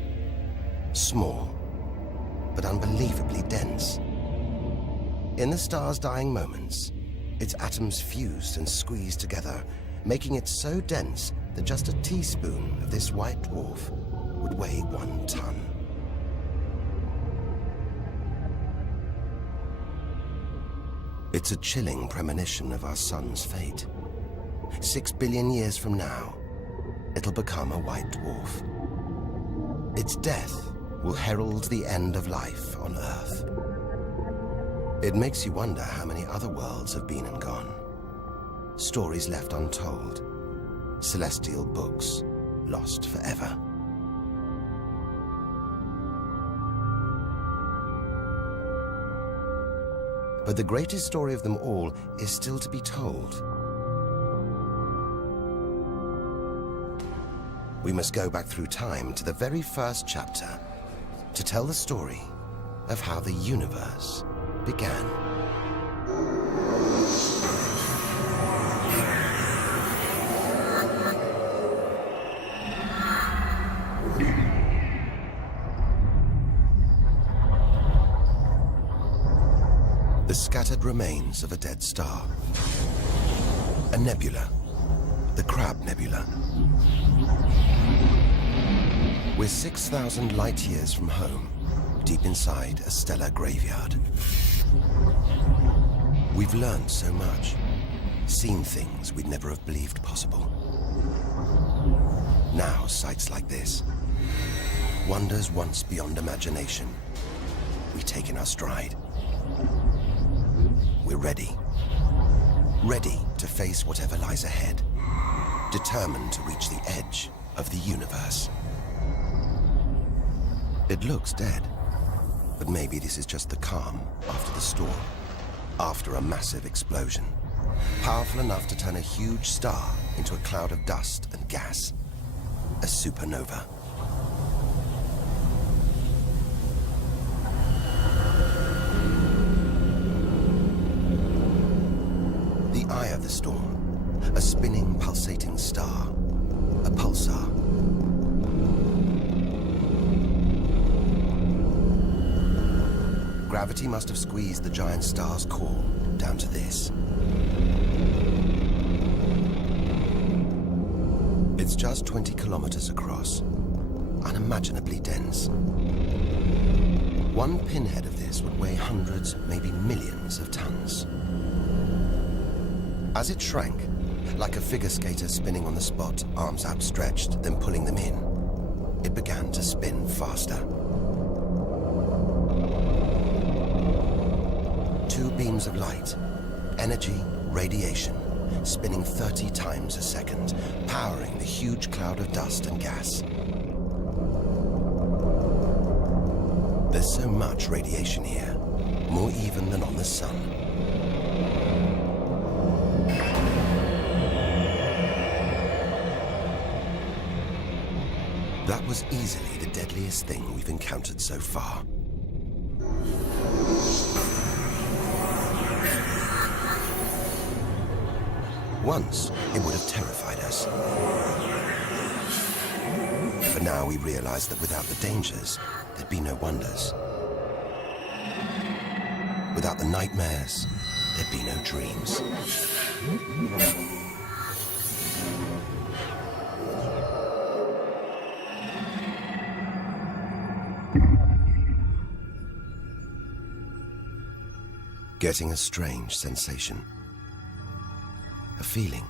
small, but unbelievably dense. In the star's dying moments, its atoms fused and squeezed together, making it so dense that just a teaspoon of this white dwarf would weigh 1 ton. It's a chilling premonition of our sun's fate. 6 billion years from now, it'll become a white dwarf. Its death will herald the end of life on Earth. It makes you wonder how many other worlds have been and gone. Stories left untold. Celestial books lost forever. But the greatest story of them all is still to be told. we must go back through time to the very first chapter to tell the story of how the universe began. The scattered remains of a dead star. A nebula, the Crab Nebula. We're 6,000 light years from home, deep inside a stellar graveyard. We've learned so much, seen things we'd never have believed possible. Now, sights like this, wonders once beyond imagination, we take in our stride. We're ready. Ready to face whatever lies ahead. Determined to reach the edge of the universe. It looks dead, but maybe this is just the calm after the storm. After a massive explosion. Powerful enough to turn a huge star into a cloud of dust and gas. A supernova. The eye of the storm, a spinning, pulsating star, a pulsar. Gravity must have squeezed the giant star's core down to this. It's just 20 kilometers across, unimaginably dense. One pinhead of this would weigh hundreds, maybe millions of tons. As it shrank, like a figure skater spinning on the spot, arms outstretched, then pulling them in, it began to spin faster. Two beams of light, energy, radiation, spinning 30 times a second, powering the huge cloud of dust and gas. There's so much radiation here, more even than on the sun. That was easily the deadliest thing we've encountered so far. Once, it would have terrified us. But now we realize that without the dangers, there'd be no wonders. Without the nightmares, there'd be no dreams. Getting a strange sensation. A feeling,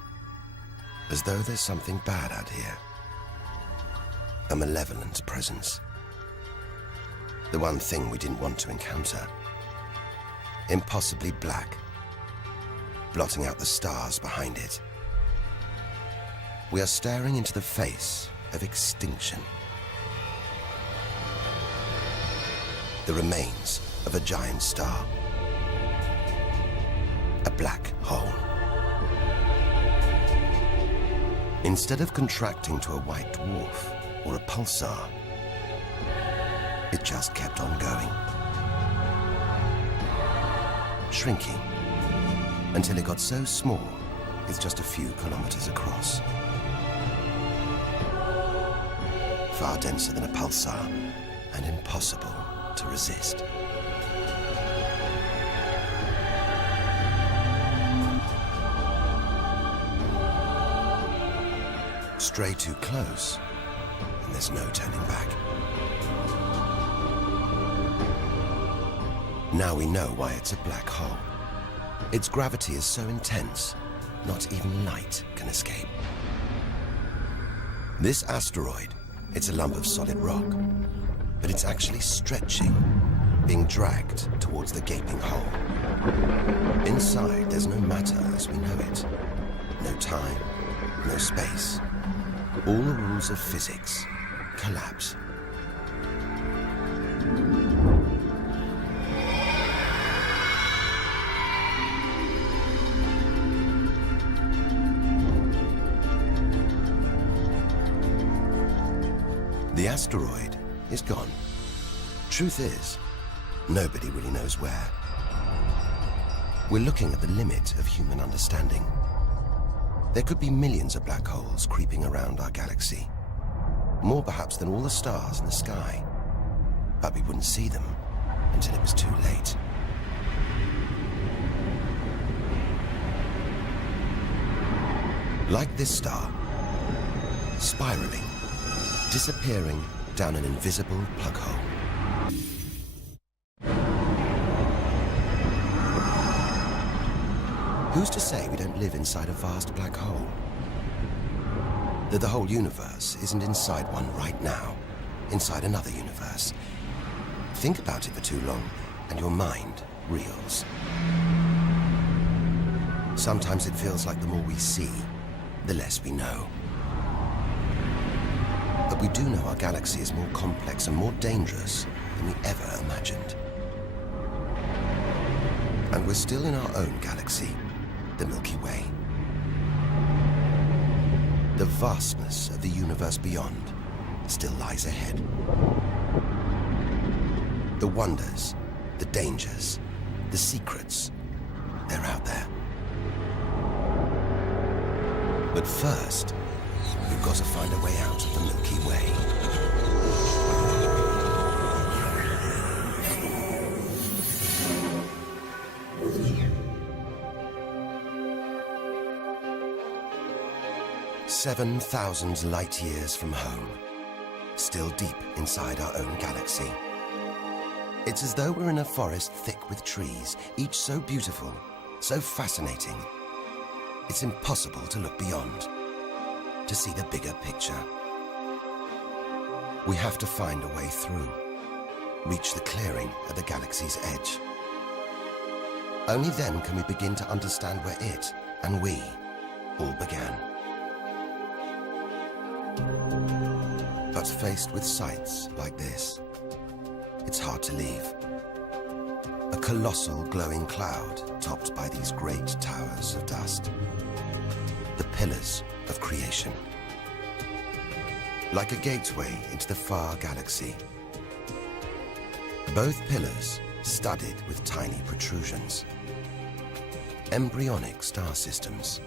as though there's something bad out here. A malevolent presence. The one thing we didn't want to encounter. Impossibly black, blotting out the stars behind it. We are staring into the face of extinction. The remains of a giant star. A black hole. Instead of contracting to a white dwarf or a pulsar, it just kept on going. Shrinking until it got so small it's just a few kilometers across. Far denser than a pulsar and impossible to resist. Stray too close, and there's no turning back. Now we know why it's a black hole. Its gravity is so intense, not even light can escape. This asteroid, it's a lump of solid rock, but it's actually stretching, being dragged towards the gaping hole. Inside, there's no matter as we know it. No time, no space. All the rules of physics collapse. The asteroid is gone. Truth is, nobody really knows where. We're looking at the limit of human understanding. There could be millions of black holes creeping around our galaxy. More perhaps than all the stars in the sky. But we wouldn't see them until it was too late. Like this star, spiraling, disappearing down an invisible plug hole. Who's to say we don't live inside a vast black hole? That the whole universe isn't inside one right now, inside another universe. Think about it for too long, and your mind reels. Sometimes it feels like the more we see, the less we know. But we do know our galaxy is more complex and more dangerous than we ever imagined. And we're still in our own galaxy, the Milky Way. The vastness of the universe beyond still lies ahead. The wonders, the dangers, the secrets, they're out there. But first, we've got to find a way out of the Milky Way. "7,000 light years from home, still deep inside our own galaxy. It's as though we're in a forest thick with trees, each so beautiful, so fascinating. It's impossible to look beyond, to see the bigger picture. We have to find a way through, reach the clearing at the galaxy's edge. Only then can we begin to understand where it and we all began. But faced with sights like this, it's hard to leave. A colossal glowing cloud topped by these great towers of dust. The pillars of creation. Like a gateway into the far galaxy. Both pillars studded with tiny protrusions. Embryonic star systems.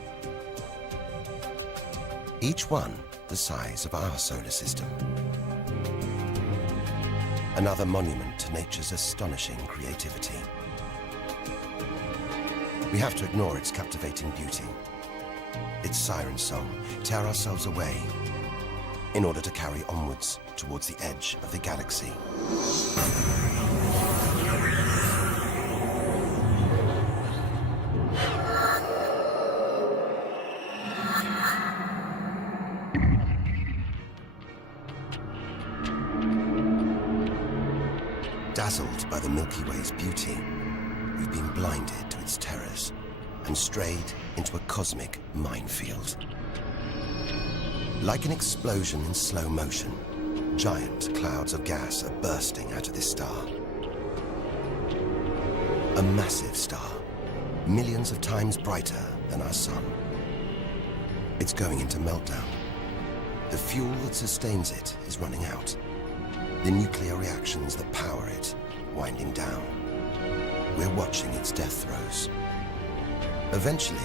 Each one the size of our solar system. Another monument to nature's astonishing creativity. We have to ignore its captivating beauty, its siren song, tear ourselves away, in order to carry onwards towards the edge of the galaxy. Dazzled by the Milky Way's beauty, we've been blinded to its terrors and strayed into a cosmic minefield. Like an explosion in slow motion, giant clouds of gas are bursting out of this star. A massive star, millions of times brighter than our sun. It's going into meltdown. The fuel that sustains it is running out. The nuclear reactions that power it winding down. We're watching its death throes. Eventually,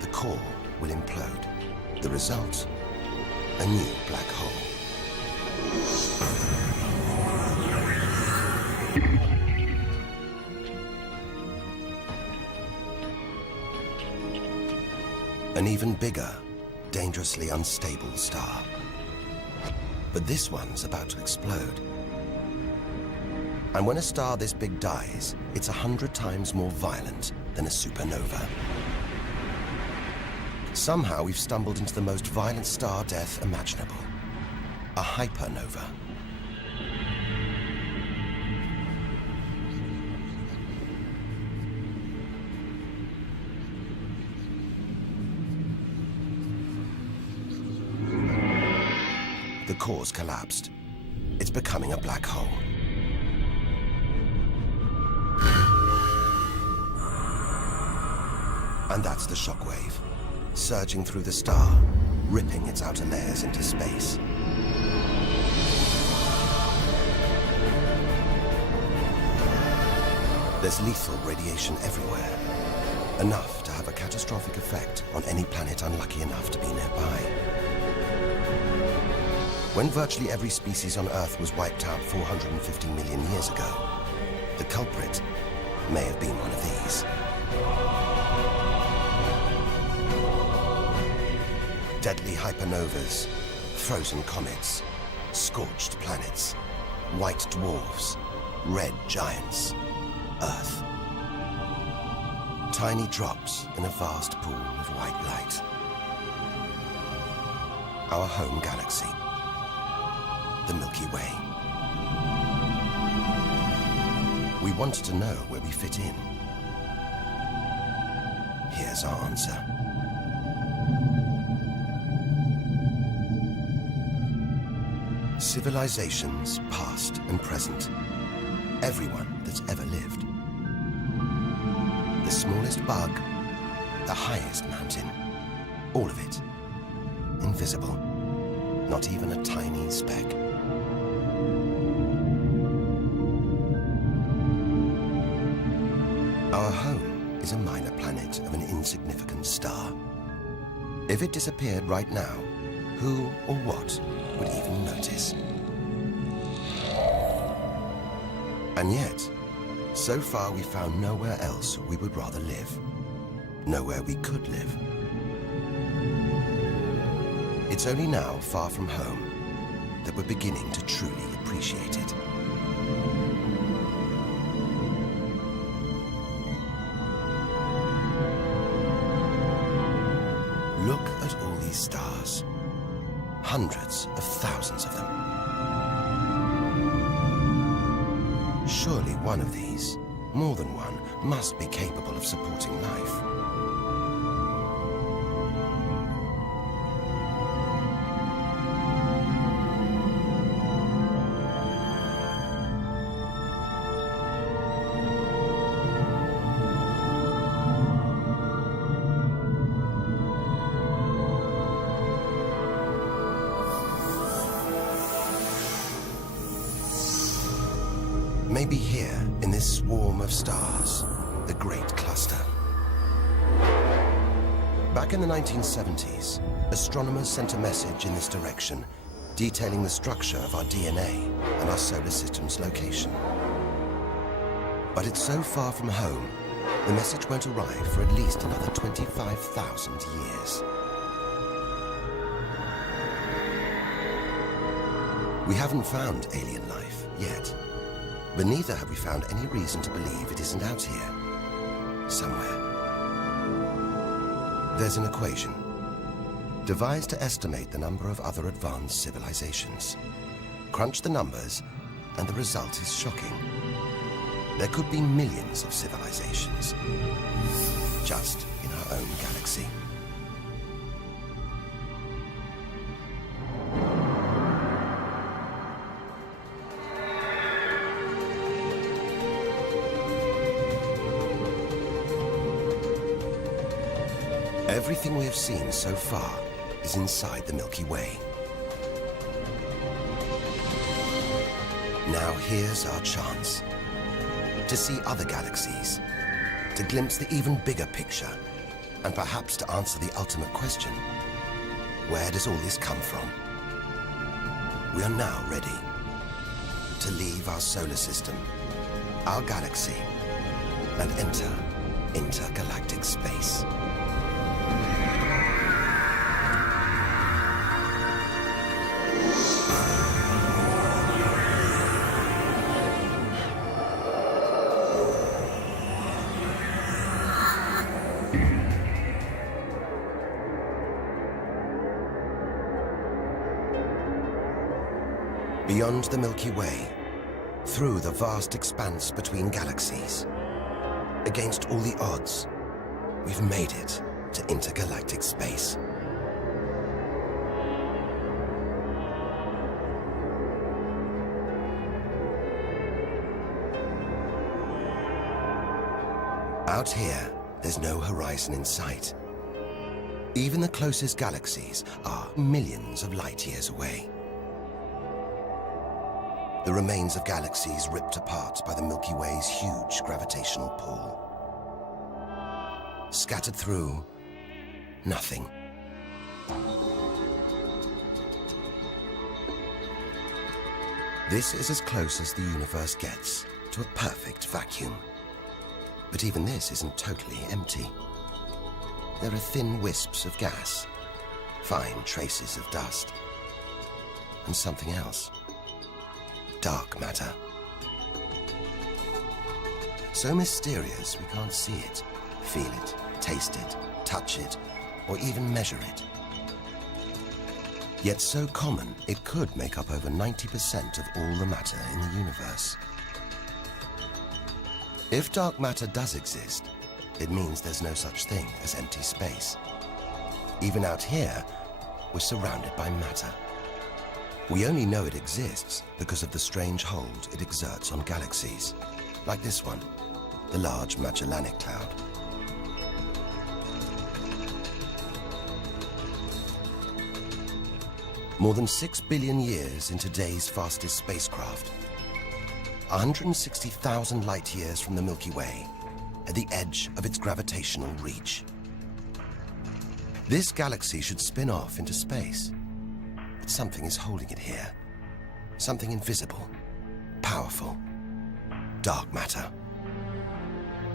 the core will implode. The result, a new black hole. An even bigger, dangerously unstable star. But this one's about to explode. And when a star this big dies, it's 100 times more violent than a supernova. Somehow we've stumbled into the most violent star death imaginable. A hypernova. The core's collapsed. It's becoming a black hole. And that's the shockwave, surging through the star, ripping its outer layers into space. There's lethal radiation everywhere, enough to have a catastrophic effect on any planet unlucky enough to be nearby. When virtually every species on Earth was wiped out 450 million years ago, the culprit may have been one of these. Deadly hypernovas, frozen comets, scorched planets, white dwarfs, red giants, Earth. Tiny drops in a vast pool of white light. Our home galaxy, the Milky Way. We wanted to know where we fit in. Here's our answer. Civilizations, past and present. Everyone that's ever lived. The smallest bug, the highest mountain. All of it. Invisible. Not even a tiny speck. Our home is a minor planet of an insignificant star. If it disappeared right now, who or what would even notice? And yet, so far we found nowhere else we would rather live. Nowhere we could live. It's only now, far from home, that we're beginning to truly appreciate it. Look at all these stars. Hundreds of thousands of them. Surely one of these, more than one, must be capable of supporting life. Maybe here, in this swarm of stars, the Great Cluster. Back in the 1970s, astronomers sent a message in this direction, detailing the structure of our DNA and our solar system's location. But it's so far from home, the message won't arrive for at least another 25,000 years. We haven't found alien life yet. But neither have we found any reason to believe it isn't out here, somewhere. There's an equation, devised to estimate the number of other advanced civilizations. Crunch the numbers, and the result is shocking. There could be millions of civilizations, just in our own galaxy. Everything we have seen so far is inside the Milky Way. Now here's our chance to see other galaxies, to glimpse the even bigger picture, and perhaps to answer the ultimate question: where does all this come from? We are now ready to leave our solar system, our galaxy, and enter intergalactic space. Beyond the Milky Way, through the vast expanse between galaxies, against all the odds, we've made it to intergalactic space. Out here, there's no horizon in sight. Even the closest galaxies are millions of light years away. The remains of galaxies ripped apart by the Milky Way's huge gravitational pull. Scattered through, nothing. This is as close as the universe gets to a perfect vacuum. But even this isn't totally empty. There are thin wisps of gas, fine traces of dust, and something else. Dark matter. So mysterious we can't see it, feel it, taste it, touch it, or even measure it. Yet so common, it could make up over 90% of all the matter in the universe. If dark matter does exist, it means there's no such thing as empty space. Even out here, we're surrounded by matter. We only know it exists because of the strange hold it exerts on galaxies, like this one, the Large Magellanic Cloud. More than 6 billion years into today's fastest spacecraft, 160,000 light years from the Milky Way, at the edge of its gravitational reach. This galaxy should spin off into space, but something is holding it here. Something invisible, powerful, dark matter.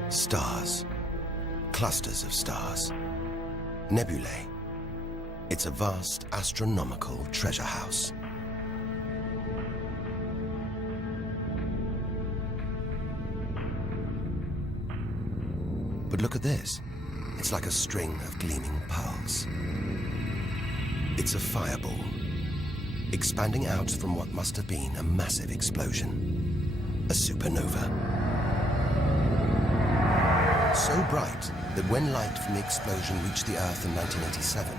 Stars, clusters of stars, nebulae. It's a vast astronomical treasure house. But look at this. It's like a string of gleaming pearls. It's a fireball, expanding out from what must have been a massive explosion, a supernova. So bright that when light from the explosion reached the Earth in 1987,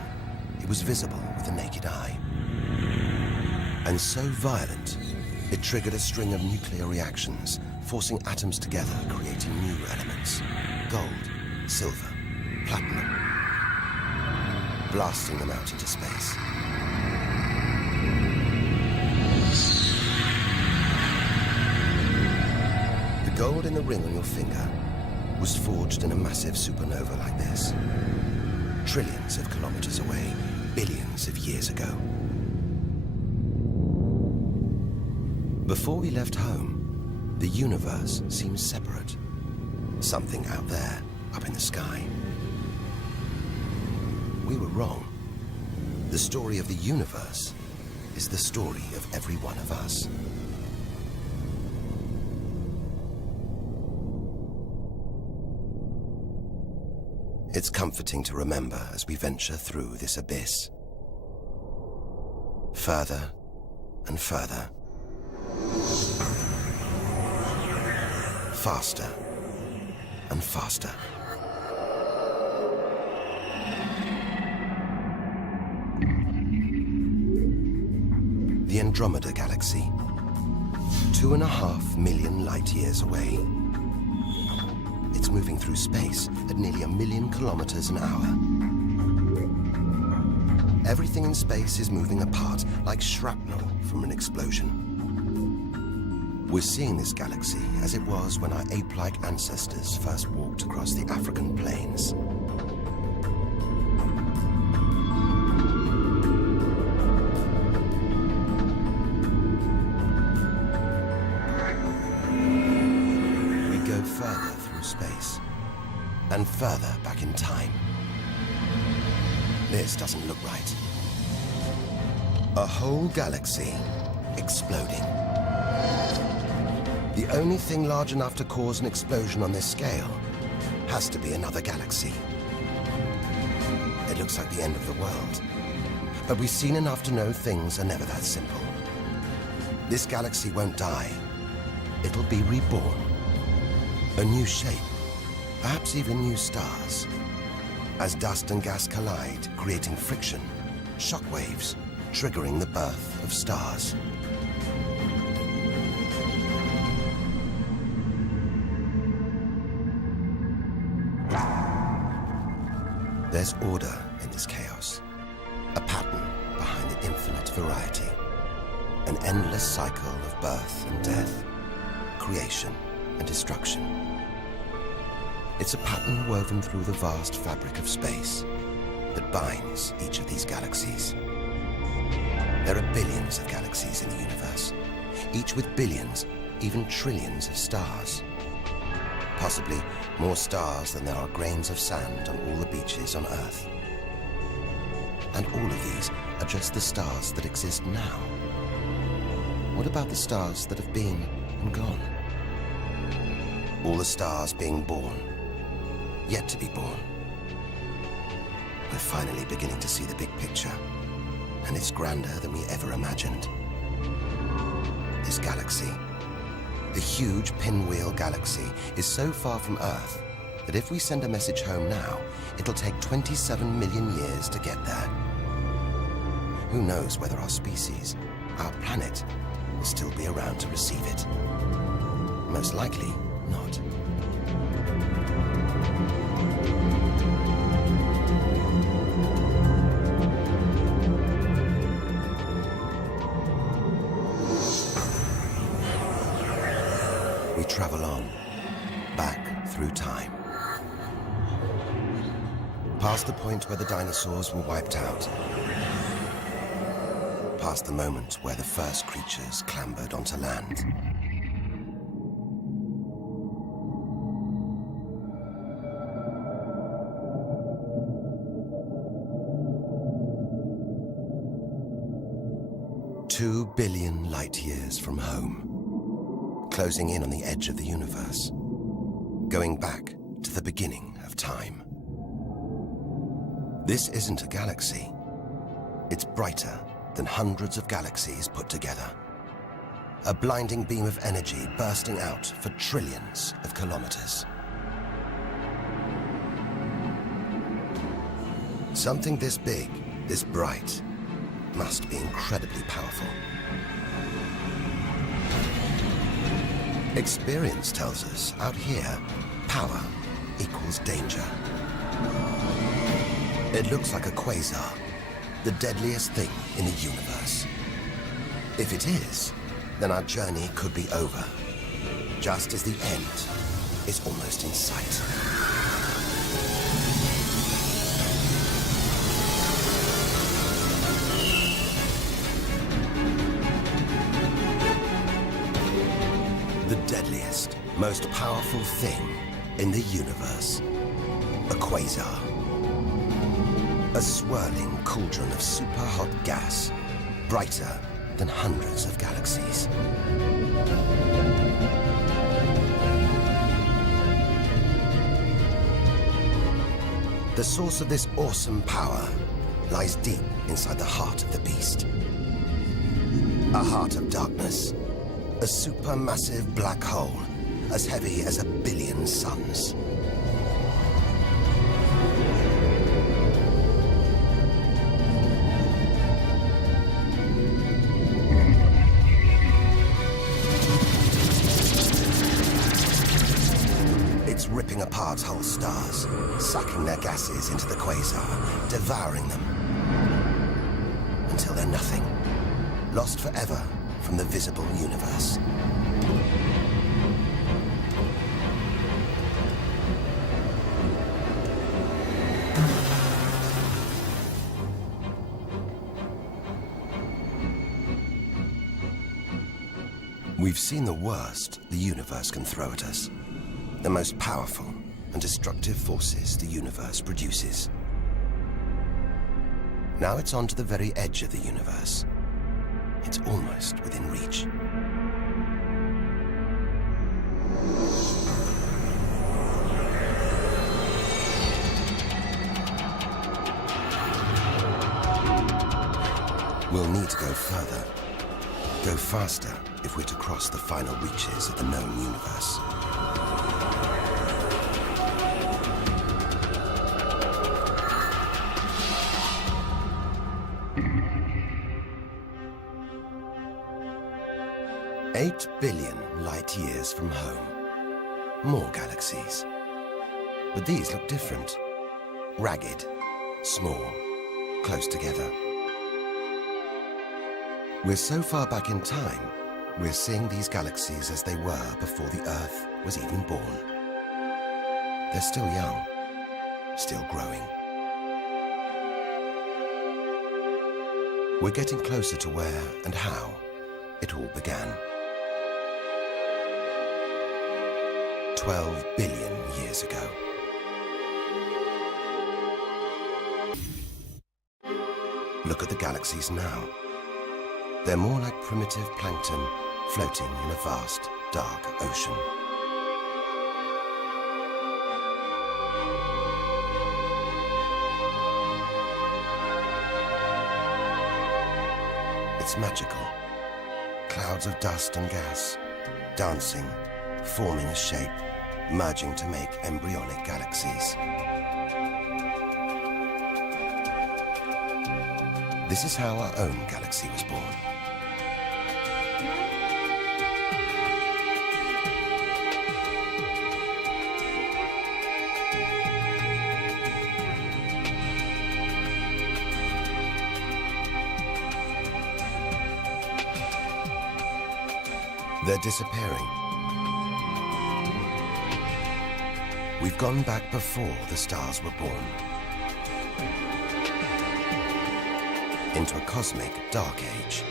it was visible with the naked eye. And so violent, it triggered a string of nuclear reactions, forcing atoms together, creating new elements. Gold, silver, platinum, blasting them out into space. The gold in the ring on your finger was forged in a massive supernova like this, trillions of kilometers away, billions of years ago. Before we left home, the universe seemed separate. Something out there, up in the sky. We were wrong. The story of the universe is the story of every one of us. It's comforting to remember as we venture through this abyss. Further and further. Faster and faster. The Andromeda Galaxy, 2.5 million light years away. It's moving through space at nearly 1 million kilometers an hour. Everything in space is moving apart like shrapnel from an explosion. We're seeing this galaxy as it was when our ape-like ancestors first walked across the African plains. We go further through space and further back in time. This doesn't look right. A whole galaxy exploding. The only thing large enough to cause an explosion on this scale has to be another galaxy. It looks like the end of the world, but we've seen enough to know things are never that simple. This galaxy won't die. It'll be reborn. A new shape, perhaps even new stars. As dust and gas collide, creating friction, shockwaves, triggering the birth of stars. There's order in this chaos, a pattern behind the infinite variety, an endless cycle of birth and death, creation and destruction. It's a pattern woven through the vast fabric of space that binds each of these galaxies. There are billions of galaxies in the universe, each with billions, even trillions of stars. Possibly more stars than there are grains of sand on all the beaches on Earth. And all of these are just the stars that exist now. What about the stars that have been and gone? All the stars being born, yet to be born. We're finally beginning to see the big picture, and it's grander than we ever imagined. This galaxy, the huge Pinwheel Galaxy, is so far from Earth that if we send a message home now, it'll take 27 million years to get there. Who knows whether our species, our planet, will still be around to receive it? Most likely not. We travel on, back through time. Past the point where the dinosaurs were wiped out. Past the moment where the first creatures clambered onto land. "2 billion light years from home. Closing in on the edge of the universe, going back to the beginning of time. This isn't a galaxy. It's brighter than hundreds of galaxies put together. A blinding beam of energy bursting out for trillions of kilometers. Something this big, this bright, must be incredibly powerful. Experience tells us, out here, power equals danger. It looks like a quasar, the deadliest thing in the universe. If it is, then our journey could be over, just as the end is almost in sight. The deadliest, most powerful thing in the universe. A quasar. A swirling cauldron of super-hot gas, brighter than hundreds of galaxies. The source of this awesome power lies deep inside the heart of the beast. A heart of darkness. A supermassive black hole, as heavy as 1 billion suns. It's ripping apart whole stars, sucking their gases into the quasar, devouring them, until they're nothing, lost forever from the visible universe. We've seen the worst the universe can throw at us. The most powerful and destructive forces the universe produces. Now it's on to the very edge of the universe. It's almost within reach. We'll need to go further, go faster if we're to cross the final reaches of the known universe. "8 billion light years from home. More galaxies. But these look different. Ragged, small, close together. We're so far back in time, we're seeing these galaxies as they were before the Earth was even born. They're still young, still growing. We're getting closer to where and how it all began. 12 billion years ago. Look at the galaxies now. They're more like primitive plankton floating in a vast, dark ocean. It's magical. Clouds of dust and gas, dancing, forming a shape, merging to make embryonic galaxies. This is how our own galaxy was born. They're disappearing. We've gone back before the stars were born. Into a cosmic dark age.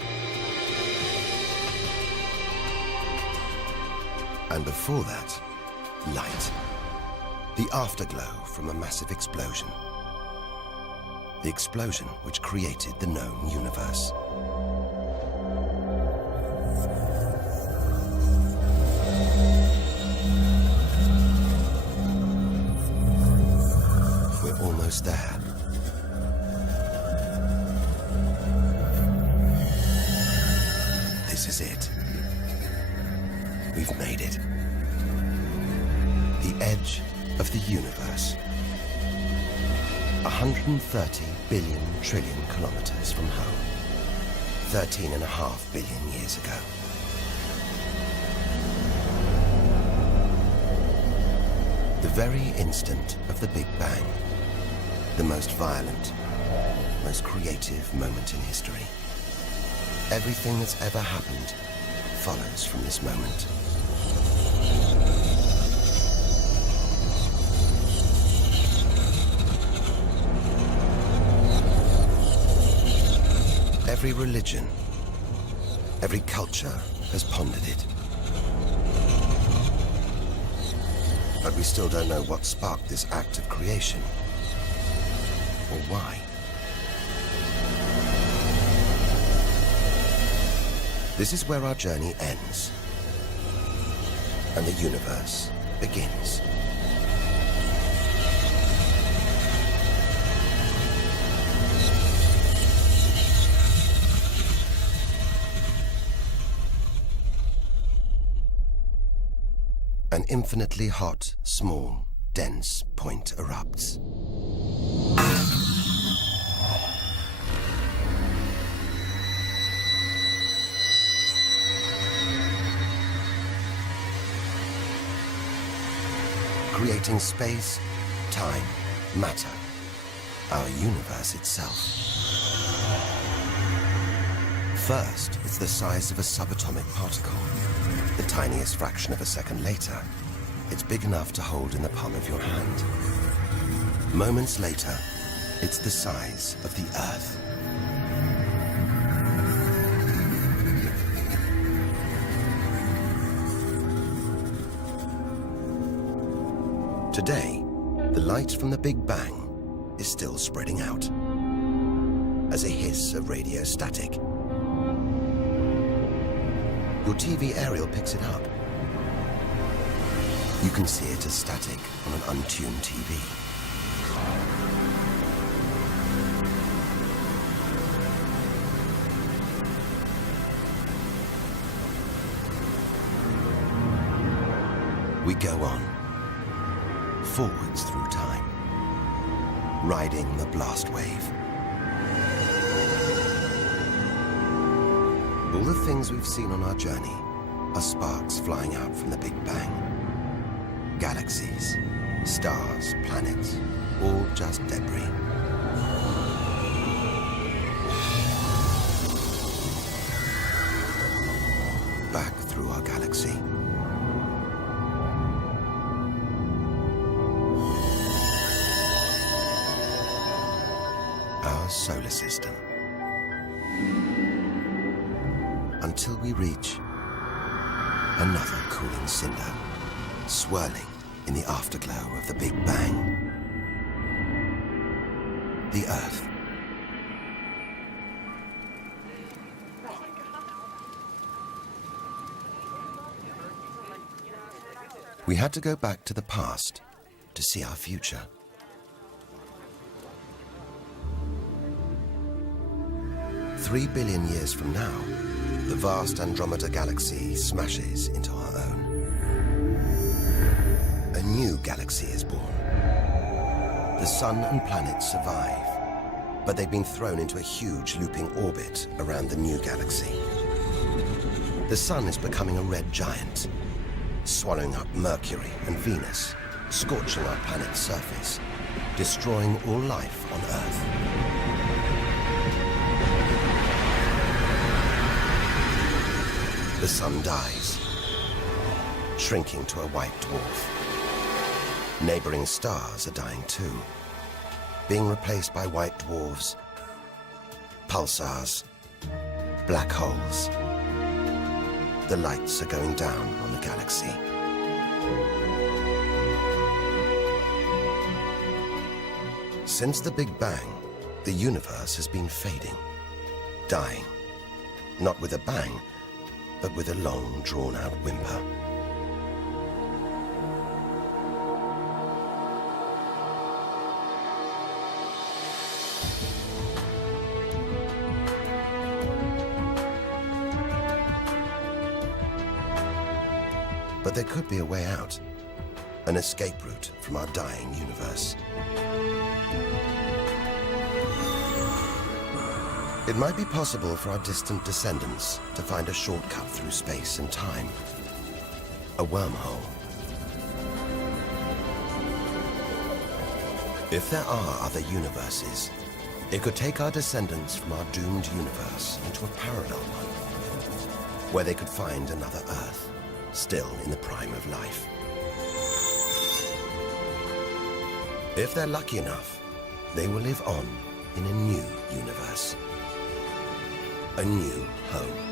And before that, light. The afterglow from a massive explosion. The explosion which created the known universe. We're almost there. This is it. We've made it. The edge of the universe. 130 billion trillion kilometers from home. 13.5 billion years ago. The very instant of the Big Bang. The most violent, most creative moment in history. Everything that's ever happened follows from this moment. Every religion, every culture has pondered it. But we still don't know what sparked this act of creation, or why. This is where our journey ends, and the universe begins. An infinitely hot, small, dense point erupts. Creating space, time, matter, our universe itself. First, it's the size of a subatomic particle. The tiniest fraction of a second later, it's big enough to hold in the palm of your hand. Moments later, it's the size of the Earth. Today, the light from the Big Bang is still spreading out as a hiss of radio static. Your TV aerial picks it up. You can see it as static on an untuned TV. We go on, forwards through time, riding the blast wave. All the things we've seen on our journey are sparks flying out from the Big Bang. Galaxies, stars, planets, all just debris. back through our galaxy. Our solar system. Until we reach another cooling cinder, swirling in the afterglow of the Big Bang. The Earth. We had to go back to the past to see our future. Three billion years from now, the vast Andromeda galaxy smashes into our own. A new galaxy is born. The sun and planets survive, but they've been thrown into a huge looping orbit around the new galaxy. The sun is becoming a red giant, swallowing up Mercury and Venus, scorching our planet's surface, destroying all life on Earth. The sun dies, shrinking to a white dwarf. Neighboring stars are dying too, being replaced by white dwarfs, pulsars, black holes. The lights are going down on the galaxy. Since the Big Bang, the universe has been fading, dying, not with a bang, but with a long, drawn-out whimper. But there could be a way out, an escape route from our dying universe. It might be possible for our distant descendants to find a shortcut through space and time. A wormhole. If there are other universes, it could take our descendants from our doomed universe into a parallel one, where they could find another Earth, still in the prime of life. If they're lucky enough, they will live on in a new universe. A new home.